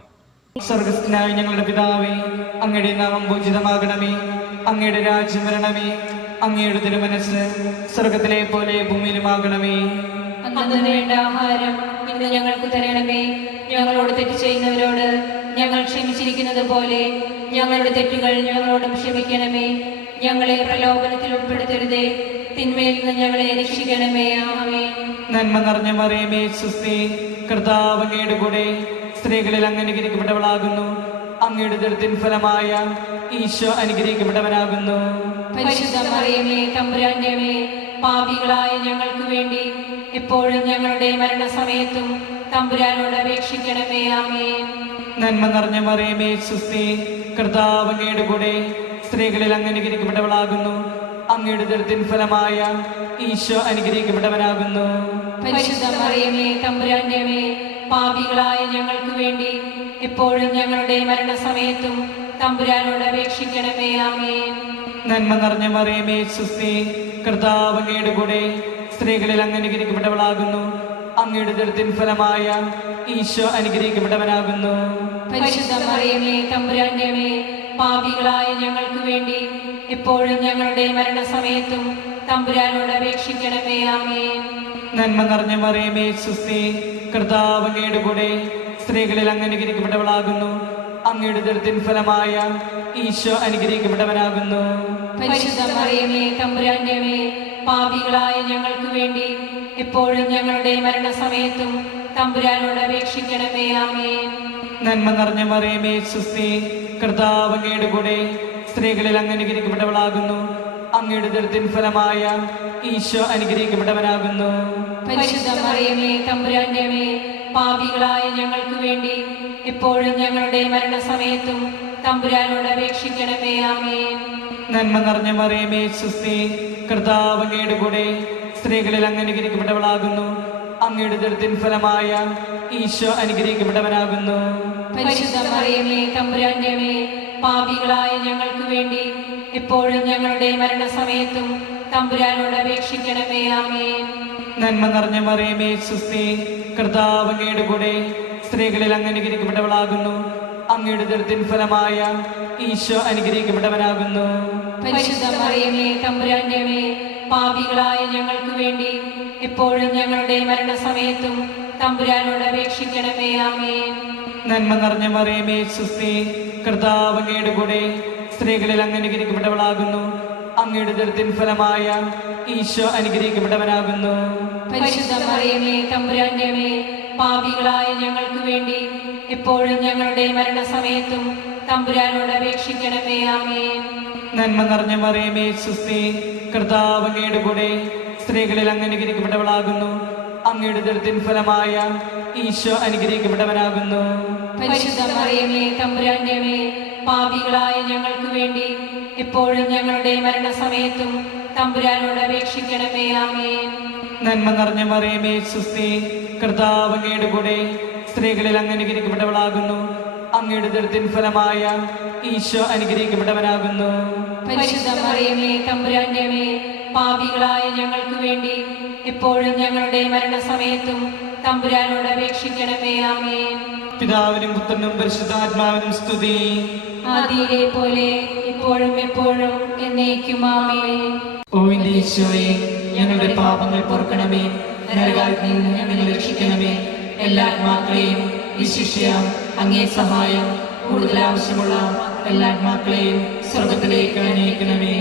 സ്വർഗസ്ഥനായ ഞങ്ങളുടെ പിതാവേ, അങ്ങയുടെ നാമം പൂജിതമാകണമേ. അങ്ങയുടെ രാജ്യം വരണമേ. അങ്ങയുടെ തിരുമനസ്സ് സ്വർഗത്തിലെ പോലെ ഭൂമിയിലുമാകണമേ. അന്നു വേണ്ട ആഹാരം ഇന്ന് ഞങ്ങൾക്ക് തരണമേ. ഞങ്ങളോട് തെറ്റ് ചെയ്യുന്നവരോട് ഞങ്ങൾ ക്ഷമിച്ചിരിക്കുന്നത് പോലെ ഞങ്ങളുടെ തെറ്റുകൾ ഞങ്ങളോടും ക്ഷമിക്കണമേ. ഞങ്ങളെ പ്രലോഭനത്തിൽ ഉൾപ്പെടുത്തരുതേ, തിന്മയിൽ നിന്ന് ഞങ്ങളെ രക്ഷിക്കണമേ. ആമേൻ. നന്മ നിറഞ്ഞ മറിയമേ സ്വസ്തി, കർത്താവ് അങ്ങയുടെ കൂടെ സ്ത്രീകളിൽ അങ്ങ് അനുഗ്രഹിക്കപ്പെട്ടവളാകുന്നു. അങ്ങയുടെ ഉദരത്തിൻ ഫലമായ ഈശോ അനുഗ്രഹിക്കപ്പെട്ടവനാകുന്നു. പരിശുദ്ധ മറിയമേ തമ്പുരാന്റെ അമ്മേ, പാപികളായ ഞങ്ങൾക്ക് വേണ്ടി എപ്പോഴും ഞങ്ങളുടെ മരണസമയത്തും തമ്പുരാനോട് അപേക്ഷിക്കണമേ. ആമേൻ. നന്മ നിറഞ്ഞ മറിയമേ സ്വസ്തി, കർത്താവ് അങ്ങയുടെ കൂടെ സ്ത്രീകളിൽ അങ്ങ് അനുഗ്രഹിക്കപ്പെട്ടവളാകുന്നു. അങ്ങയുടെ ഉദരത്തിൻ ഫലമായ ഈശോ അനുഗ്രഹിക്കപ്പെട്ടവനാകുന്നു. പരിശുദ്ധ മറിയമേ തമ്പുരാന്റെ അമ്മേ, പാപികളായ ഞങ്ങൾക്ക് വേണ്ടി എപ്പോഴും ഞങ്ങളുടെ മരണസമയത്തും തമ്പുരാനോട് അപേക്ഷിക്കണമേ. ആമേൻ. നന്മ നിറഞ്ഞ മറിയമേ സ്വസ്തി, കർത്താവ് അങ്ങയുടെ കൂടെ സ്ത്രീകളിൽ അങ്ങ് അനുഗ്രഹിക്കപ്പെട്ടവളാകുന്നു. അങ്ങയുടെ ഉദരത്തിൻ ഫലമായ ഈശോ അനുഗ്രഹിക്കപ്പെട്ടവനാകുന്നു. പരിശുദ്ധ മറിയമേ തമ്പുരാന്റെ അമ്മേ, പാപികളായ ഞങ്ങൾക്ക് വേണ്ടി എപ്പോഴും ഞങ്ങളുടെ മരണസമയത്തും തമ്പുരാനോട് അപേക്ഷിക്കണമേ. ആമേൻ. നന്മ നിറഞ്ഞ മറിയമേ സ്വസ്തി, കർത്താവ് അങ്ങയുടെ കൂടെ സ്ത്രീകളിൽ അങ്ങ് അനുഗ്രഹിക്കപ്പെട്ടവളാകുന്നു. അങ്ങയുടെ ഉദരത്തിൻ ഫലമായ ഈശോ അനുഗ്രഹിക്കപ്പെട്ടവനാകുന്നു. പരിശുദ്ധ മറിയമേ തമ്പുരാന്റെ അമ്മേ, പാപികളായ ഞങ്ങൾക്ക് വേണ്ടി എപ്പോഴും ഞങ്ങളുടെ മരണസമയത്തും തമ്പുരാനോട് അപേക്ഷിക്കണമേ. ആമേൻ. നന്മ നിറഞ്ഞ മറിയമേ സ്വസ്തി, കർത്താവ് അങ്ങയുടെ കൂടെ സ്ത്രീകളിൽ അങ്ങ് അനുഗ്രഹിക്കപ്പെട്ടവളാകുന്നു. അങ്ങയുടെ ഉദരത്തിൻ ഫലമായ ഈശോ അനുഗ്രഹിക്കപ്പെട്ടവനാകുന്നു. പരിശുദ്ധ മറിയമേ തമ്പുരാന്റെ അമ്മേ, പാപികളായ ഞങ്ങൾക്ക് വേണ്ടി എപ്പോഴും ഞങ്ങളുടെ മരണസമയത്തും തമ്പുരാനോട് അപേക്ഷിക്കണമേ. ആമേൻ. നന്മ നിറഞ്ഞ മറിയമേ സ്വസ്തി, കർത്താവ് അങ്ങയുടെ കൂടെ സ്ത്രീകളിൽ അങ്ങ് അനുഗ്രഹിക്കപ്പെട്ടവളാകുന്നു. അങ്ങയുടെ ഉദരത്തിൻ ഫലമായ ഈശോ അനുഗ്രഹിക്കപ്പെട്ടവനാകുന്നു. പരിശുദ്ധ മറിയമേ തമ്പുരാന്റെ അമ്മേ, പാപികളായ ഞങ്ങൾക്ക് വേണ്ടി എപ്പോഴും ഞങ്ങളുടെ മരണസമയത്തും തമ്പുരാനോട് അപേക്ഷിക്കണമേ. ആമേൻ. നന്മ നിറഞ്ഞ മറിയമേ സ്വസ്തി, കർത്താവ് അങ്ങയുടെ കൂടെ സ്ത്രീകളിൽ അങ്ങ് അനുഗ്രഹിക്കപ്പെട്ടവളാകുന്നു. അങ്ങയുടെ ഉദരത്തിൻ ഫലമായ ഈശോ അനുഗ്രഹിക്കപ്പെട്ടവനാകുന്നു. പരിശുദ്ധ മറിയമേ തമ്പുരാന്റെ അമ്മേ, പാപികളായ ഞങ്ങൾക്ക് വേണ്ടി എപ്പോഴും ഞങ്ങളുടെ മരണസമയത്തും തമ്പുരാനോട് അപേക്ഷിക്കണമേ. ആമേൻ. നന്മ നിറഞ്ഞ മറിയമേ സ്വസ്തി, കർത്താവ് അങ്ങയുടെ കൂടെ സ്ത്രീകളിൽ അങ്ങ് അനുഗ്രഹിക്കപ്പെട്ടവളാകുന്നു. അങ്ങയുടെ ഉദരത്തിൻ ഫലമായ ഈശോ അനുഗ്രഹിക്കപ്പെട്ടവനാകുന്നു. പരിശുദ്ധ മറിയമേ തമ്പുരാന്റെ അമ്മേ, പാപികളായ ഞങ്ങൾക്ക് വേണ്ടി എപ്പോഴും ഞങ്ങളുടെ മരണസമയത്തും തമ്പുരാനോട് അപേക്ഷിക്കണമേ. ആമേൻ. നന്മ നിറഞ്ഞ മറിയമേ സ്വസ്തി, കർത്താവ് അങ്ങയുടെ കൂടെ സ്ത്രീകളിൽ അങ്ങ് അനുഗ്രഹിക്കപ്പെട്ടവളാകുന്നു. അങ്ങയുടെ ഉദരത്തിൻ ഫലമായ ഈശോ അനുഗ്രഹിക്കപ്പെട്ടവനാകുന്നു. പരിശുദ്ധ മറിയമേ തമ്പുരാന്റെ അമ്മേ, പാപികളായ ഞങ്ങൾക്ക് വേണ്ടി എപ്പോഴും ഞങ്ങളുടെ മരണസമയത്തും തമ്പുരാനോട് അപേക്ഷിക്കണമേ. ആമേൻ. നന്മ നിറഞ്ഞ മറിയമേ സുസ്തി, കർത്താവ് അങ്ങയുടെ കൂടെ സ്ത്രീകളിൽ അങ്ങ് അനുഗ്രഹിക്കപ്പെട്ടവളാകുന്നു. അങ്ങയുടെ ദുരിതത്തിൻ ഫലമായ ഈശോ അനുഗ്രഹിക്കപ്പെട്ടവനാകുന്നു. പരിശുദ്ധ മറിയമേ തമ്പുരാന്റെ അമ്മേ, പാപികളായ ഞങ്ങൾക്ക് വേണ്ടി എപ്പോഴും ഞങ്ങളുടെ മരണസമയത്തും തമ്പുരാനോട് അപേക്ഷിക്കണമേ. ആമേൻ. പിതാവിനും പുത്രനും പരിശുദ്ധാത്മാവിനും സ്തുതി. ആദിയിലെ പോലെ ഇപ്പോഴും എപ്പോഴും എന്നേക്കും. ആമേൻ. ഓ എന്റെ ഈശോയെ, ഞങ്ങളുടെ പാപങ്ങൾ പൊറുക്കണമേ, നരകാഗ്നിയിൽ നിന്ന് ഞങ്ങളെ രക്ഷിക്കണമേ. എല്ലാ ആത്മാക്കളെയും വിശിഷ്യ അങ്ങേ സഹായം കൂടുതൽ ആവശ്യമുള്ള എല്ലാ ആത്മാക്കളെയും സ്വർഗത്തിലേക്ക് അനയിക്കണമേ.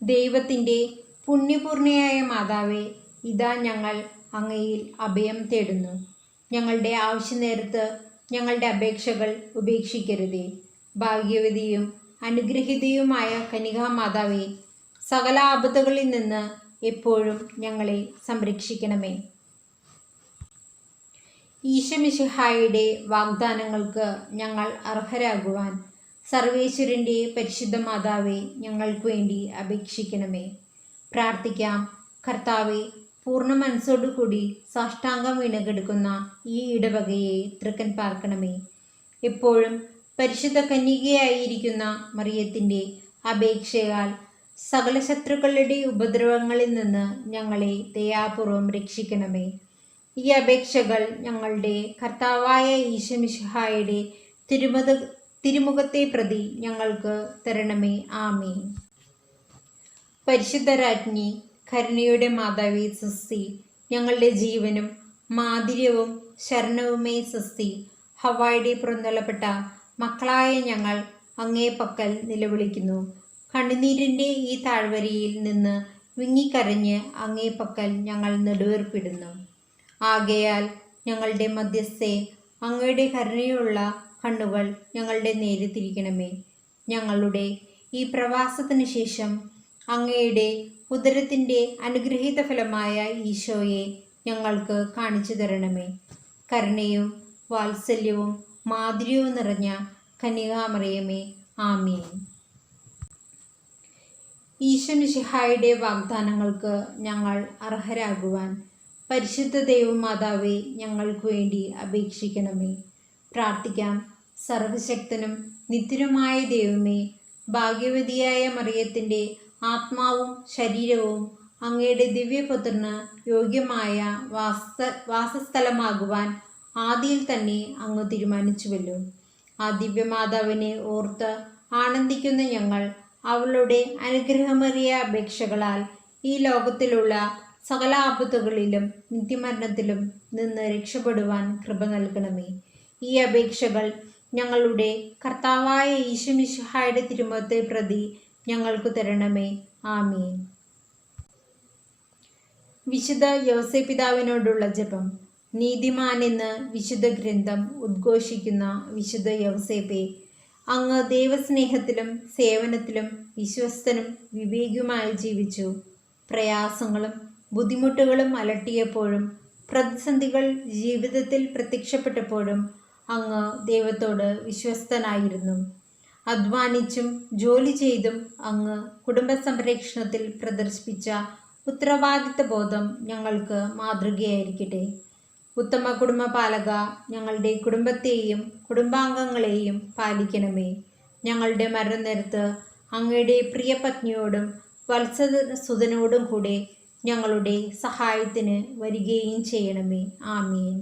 ദൈവത്തിൻ്റെ പുണ്യപൂർണയായ മാതാവേ, ഇതാ ഞങ്ങൾ അങ്ങയിൽ അഭയം തേടുന്നു. ഞങ്ങളുടെ ആവശ്യനേരത്ത് ഞങ്ങളുടെ അപേക്ഷകൾ ഉപേക്ഷിക്കരുതേ. ഭാഗ്യവതിയും അനുഗ്രഹീതയുമായ കന്യകാമാതാവേ, സകല ആപത്തുകളിൽ നിന്ന് എപ്പോഴും ഞങ്ങളെ സംരക്ഷിക്കണമേ. ഈശോമിശിഹായുടെ വാഗ്ദാനങ്ങൾക്ക് ഞങ്ങൾ അർഹരാകുവാൻ സർവേശ്വരൻ്റെ പരിശുദ്ധ മാതാവേ, ഞങ്ങൾക്ക് വേണ്ടി അപേക്ഷിക്കണമേ. പ്രാർത്ഥിക്കാം. കർത്താവെ, പൂർണ്ണ മനസ്സോടുകൂടി സാഷ്ടാംഗം വീണുകിടക്കുന്ന ഈ ഇടവകയെ തൃക്കൻ പാർക്കണമേ. എപ്പോഴും പരിശുദ്ധ കന്യകയായിരിക്കുന്ന മറിയത്തിൻ്റെ അപേക്ഷയാൽ സകല ശത്രുക്കളുടെ ഉപദ്രവങ്ങളിൽ നിന്ന് ഞങ്ങളെ ദയാപൂർവം രക്ഷിക്കണമേ. ഈ അപേക്ഷകൾ ഞങ്ങളുടെ കർത്താവായ ഈശോമിശിഹായുടെ തിരുമുഖത്തെ പ്രതി ഞങ്ങൾക്ക് തരണമേ. ആമേൻ. പരിശുദ്ധ രാജ്ഞി, കരുണയുടെ മാതാവേ സ്വസ്തി. ഞങ്ങളുടെ ജീവനും മാധുര്യവും ശരണവുമേ സ്വസ്തി. ഹവ്വായുടെ പുറന്തള്ളപ്പെട്ട മക്കളായ ഞങ്ങൾ അങ്ങേ പക്കൽ നിലവിളിക്കുന്നു. കണ്ണുനീരിൻ്റെ ഈ താഴ്വരയിൽ നിന്ന് വിങ്ങിക്കരഞ്ഞ് അങ്ങേ പക്കൽ ഞങ്ങൾ നെടുവേർപ്പിടുന്നു. ആകയാൽ ഞങ്ങളുടെ മധ്യസ്ഥെ, അങ്ങയുടെ കരുണയുള്ള കണ്ണുകൾ ഞങ്ങളുടെ നേരെ തിരിക്കണമേ. ഞങ്ങളുടെ ഈ പ്രവാസത്തിന് ശേഷം അങ്ങയുടെ ഉദരത്തിൻ്റെ അനുഗ്രഹീത ഫലമായ ഈശോയെ ഞങ്ങൾക്ക് കാണിച്ചു തരണമേ. കരുണയും വാത്സല്യവും മാധുര്യവും നിറഞ്ഞ കന്യകാമറിയമേ, ആമേൻ. ഈശോമിശിഹായുടെ വാഗ്ദാനങ്ങൾക്ക് ഞങ്ങൾ അർഹരാകുവാൻ പരിശുദ്ധ ദൈവമാതാവേ, ഞങ്ങൾക്ക് വേണ്ടി അപേക്ഷിക്കണമേ. പ്രാർത്ഥിക്കാം. സർവശക്തനും നിത്യനുമായ ദൈവമേ, ഭാഗ്യവതിയായ മറിയത്തിൻ്റെ ആത്മാവും ശരീരവും അങ്ങയുടെ ദിവ്യപുത്രന് യോഗ്യമായ വാസസ്ഥലമാകുവാൻ ആദിയിൽ തന്നെ അങ്ങ് തീരുമാനിച്ചുവല്ലോ. ആ ദിവ്യമാതാവിനെ ഓർത്ത് ആനന്ദിക്കുന്ന ഞങ്ങൾ അവളുടെ അനുഗ്രഹമേറിയ അപേക്ഷകളാൽ ഈ ലോകത്തിലുള്ള സകല ആപത്തുകളിലും നിത്യമരണത്തിലും നിന്ന് രക്ഷപ്പെടുവാൻ കൃപ നൽകണമേ. ഈ അപേക്ഷകൾ ഞങ്ങളുടെ കർത്താവായ ഈശോമിശിഹായുടെ തിരുമുഖത്തെ പ്രതി ഞങ്ങൾക്ക് തരണമേ. ആമേൻ. വിശുദ്ധ യൗസേപ്പിതാവിനോടുള്ള ജപം. നീതിമാനെന്ന് വിശുദ്ധ ഗ്രന്ഥം ഉദ്ഘോഷിക്കുന്ന വിശുദ്ധ യൗസേപ്പെ, അങ്ങ് ദൈവസ്നേഹത്തിലും സേവനത്തിലും വിശ്വസ്തനും വിവേകിയുമായി ജീവിച്ചു. പ്രയാസങ്ങളും ബുദ്ധിമുട്ടുകളും അലട്ടിയപ്പോഴും പ്രതിസന്ധികൾ ജീവിതത്തിൽ പ്രത്യക്ഷപ്പെട്ടപ്പോഴും അങ്ങ് ദൈവത്തോട് വിശ്വസ്തനായിരുന്നു. അധ്വാനിച്ചും ജോലി ചെയ്തും അങ്ങ് കുടുംബ സംരക്ഷണത്തിൽ പ്രദർശിപ്പിച്ച ഉത്തരവാദിത്ത ബോധം ഞങ്ങൾക്ക് മാതൃകയായിരിക്കട്ടെ. ഉത്തമ കുടുംബപാലക, ഞങ്ങളുടെ കുടുംബത്തെയും കുടുംബാംഗങ്ങളെയും പാലിക്കണമേ. ഞങ്ങളുടെ മരണനേരത്ത് അങ്ങയുടെ പ്രിയ പത്നിയോടും വത്സസുതനോടും കൂടെ ഞങ്ങളുടെ സഹായത്തിന് വരികയും ചെയ്യണമേ. ആമേൻ.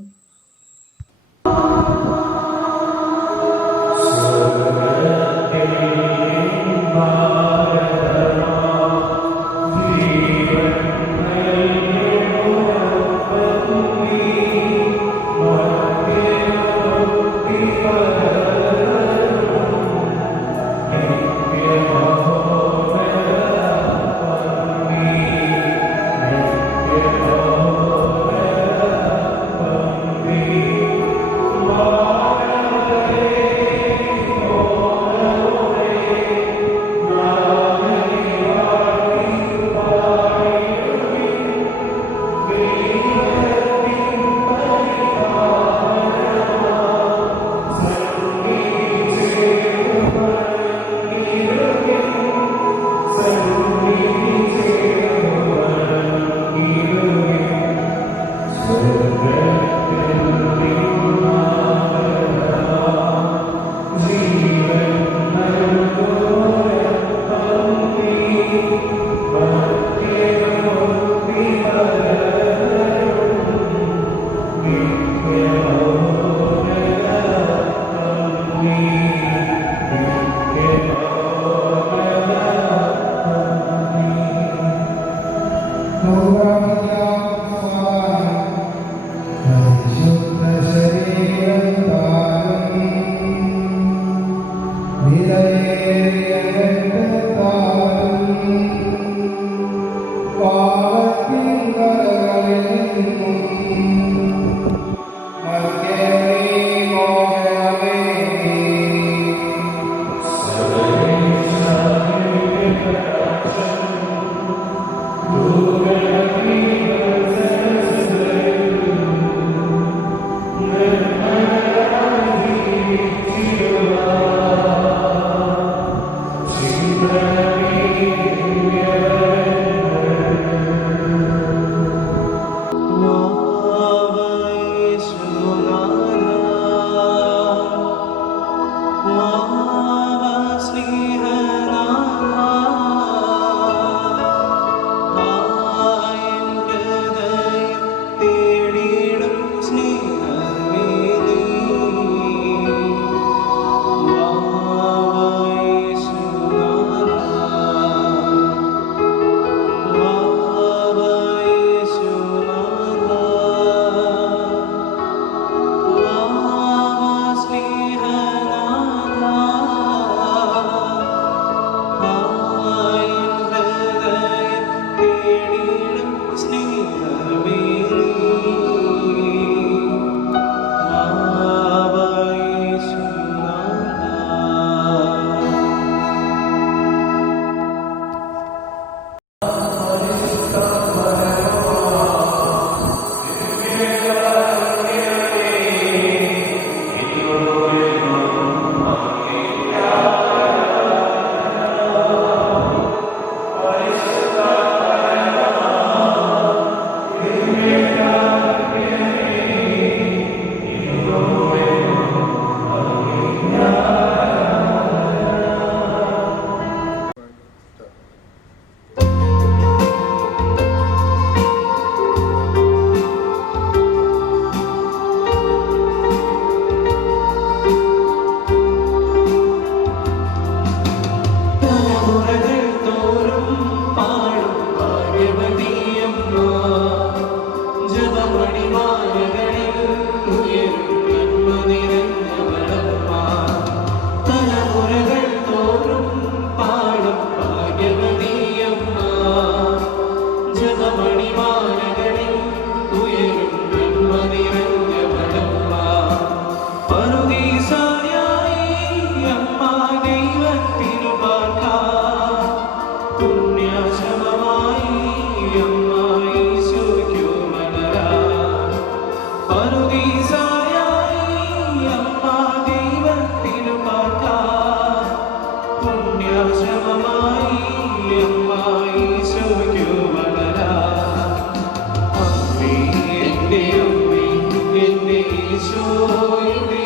പറുദീസായായി അമ്മ ദൈവത്തിനു പാർക്കാം. പുണ്യാശ്രമമായി അമ്മ ഈശോയ്ക്കു മലരാം. പറുദീസായായി അമ്മ ദൈവത്തിനു പാർക്കാം. പുണ്യാശ്രമമായി അമ്മ ഈശോയ്ക്കു മലരാം. അമ്മേ എന്റെ അമ്മേ എന്റെ ഈശോയുടെ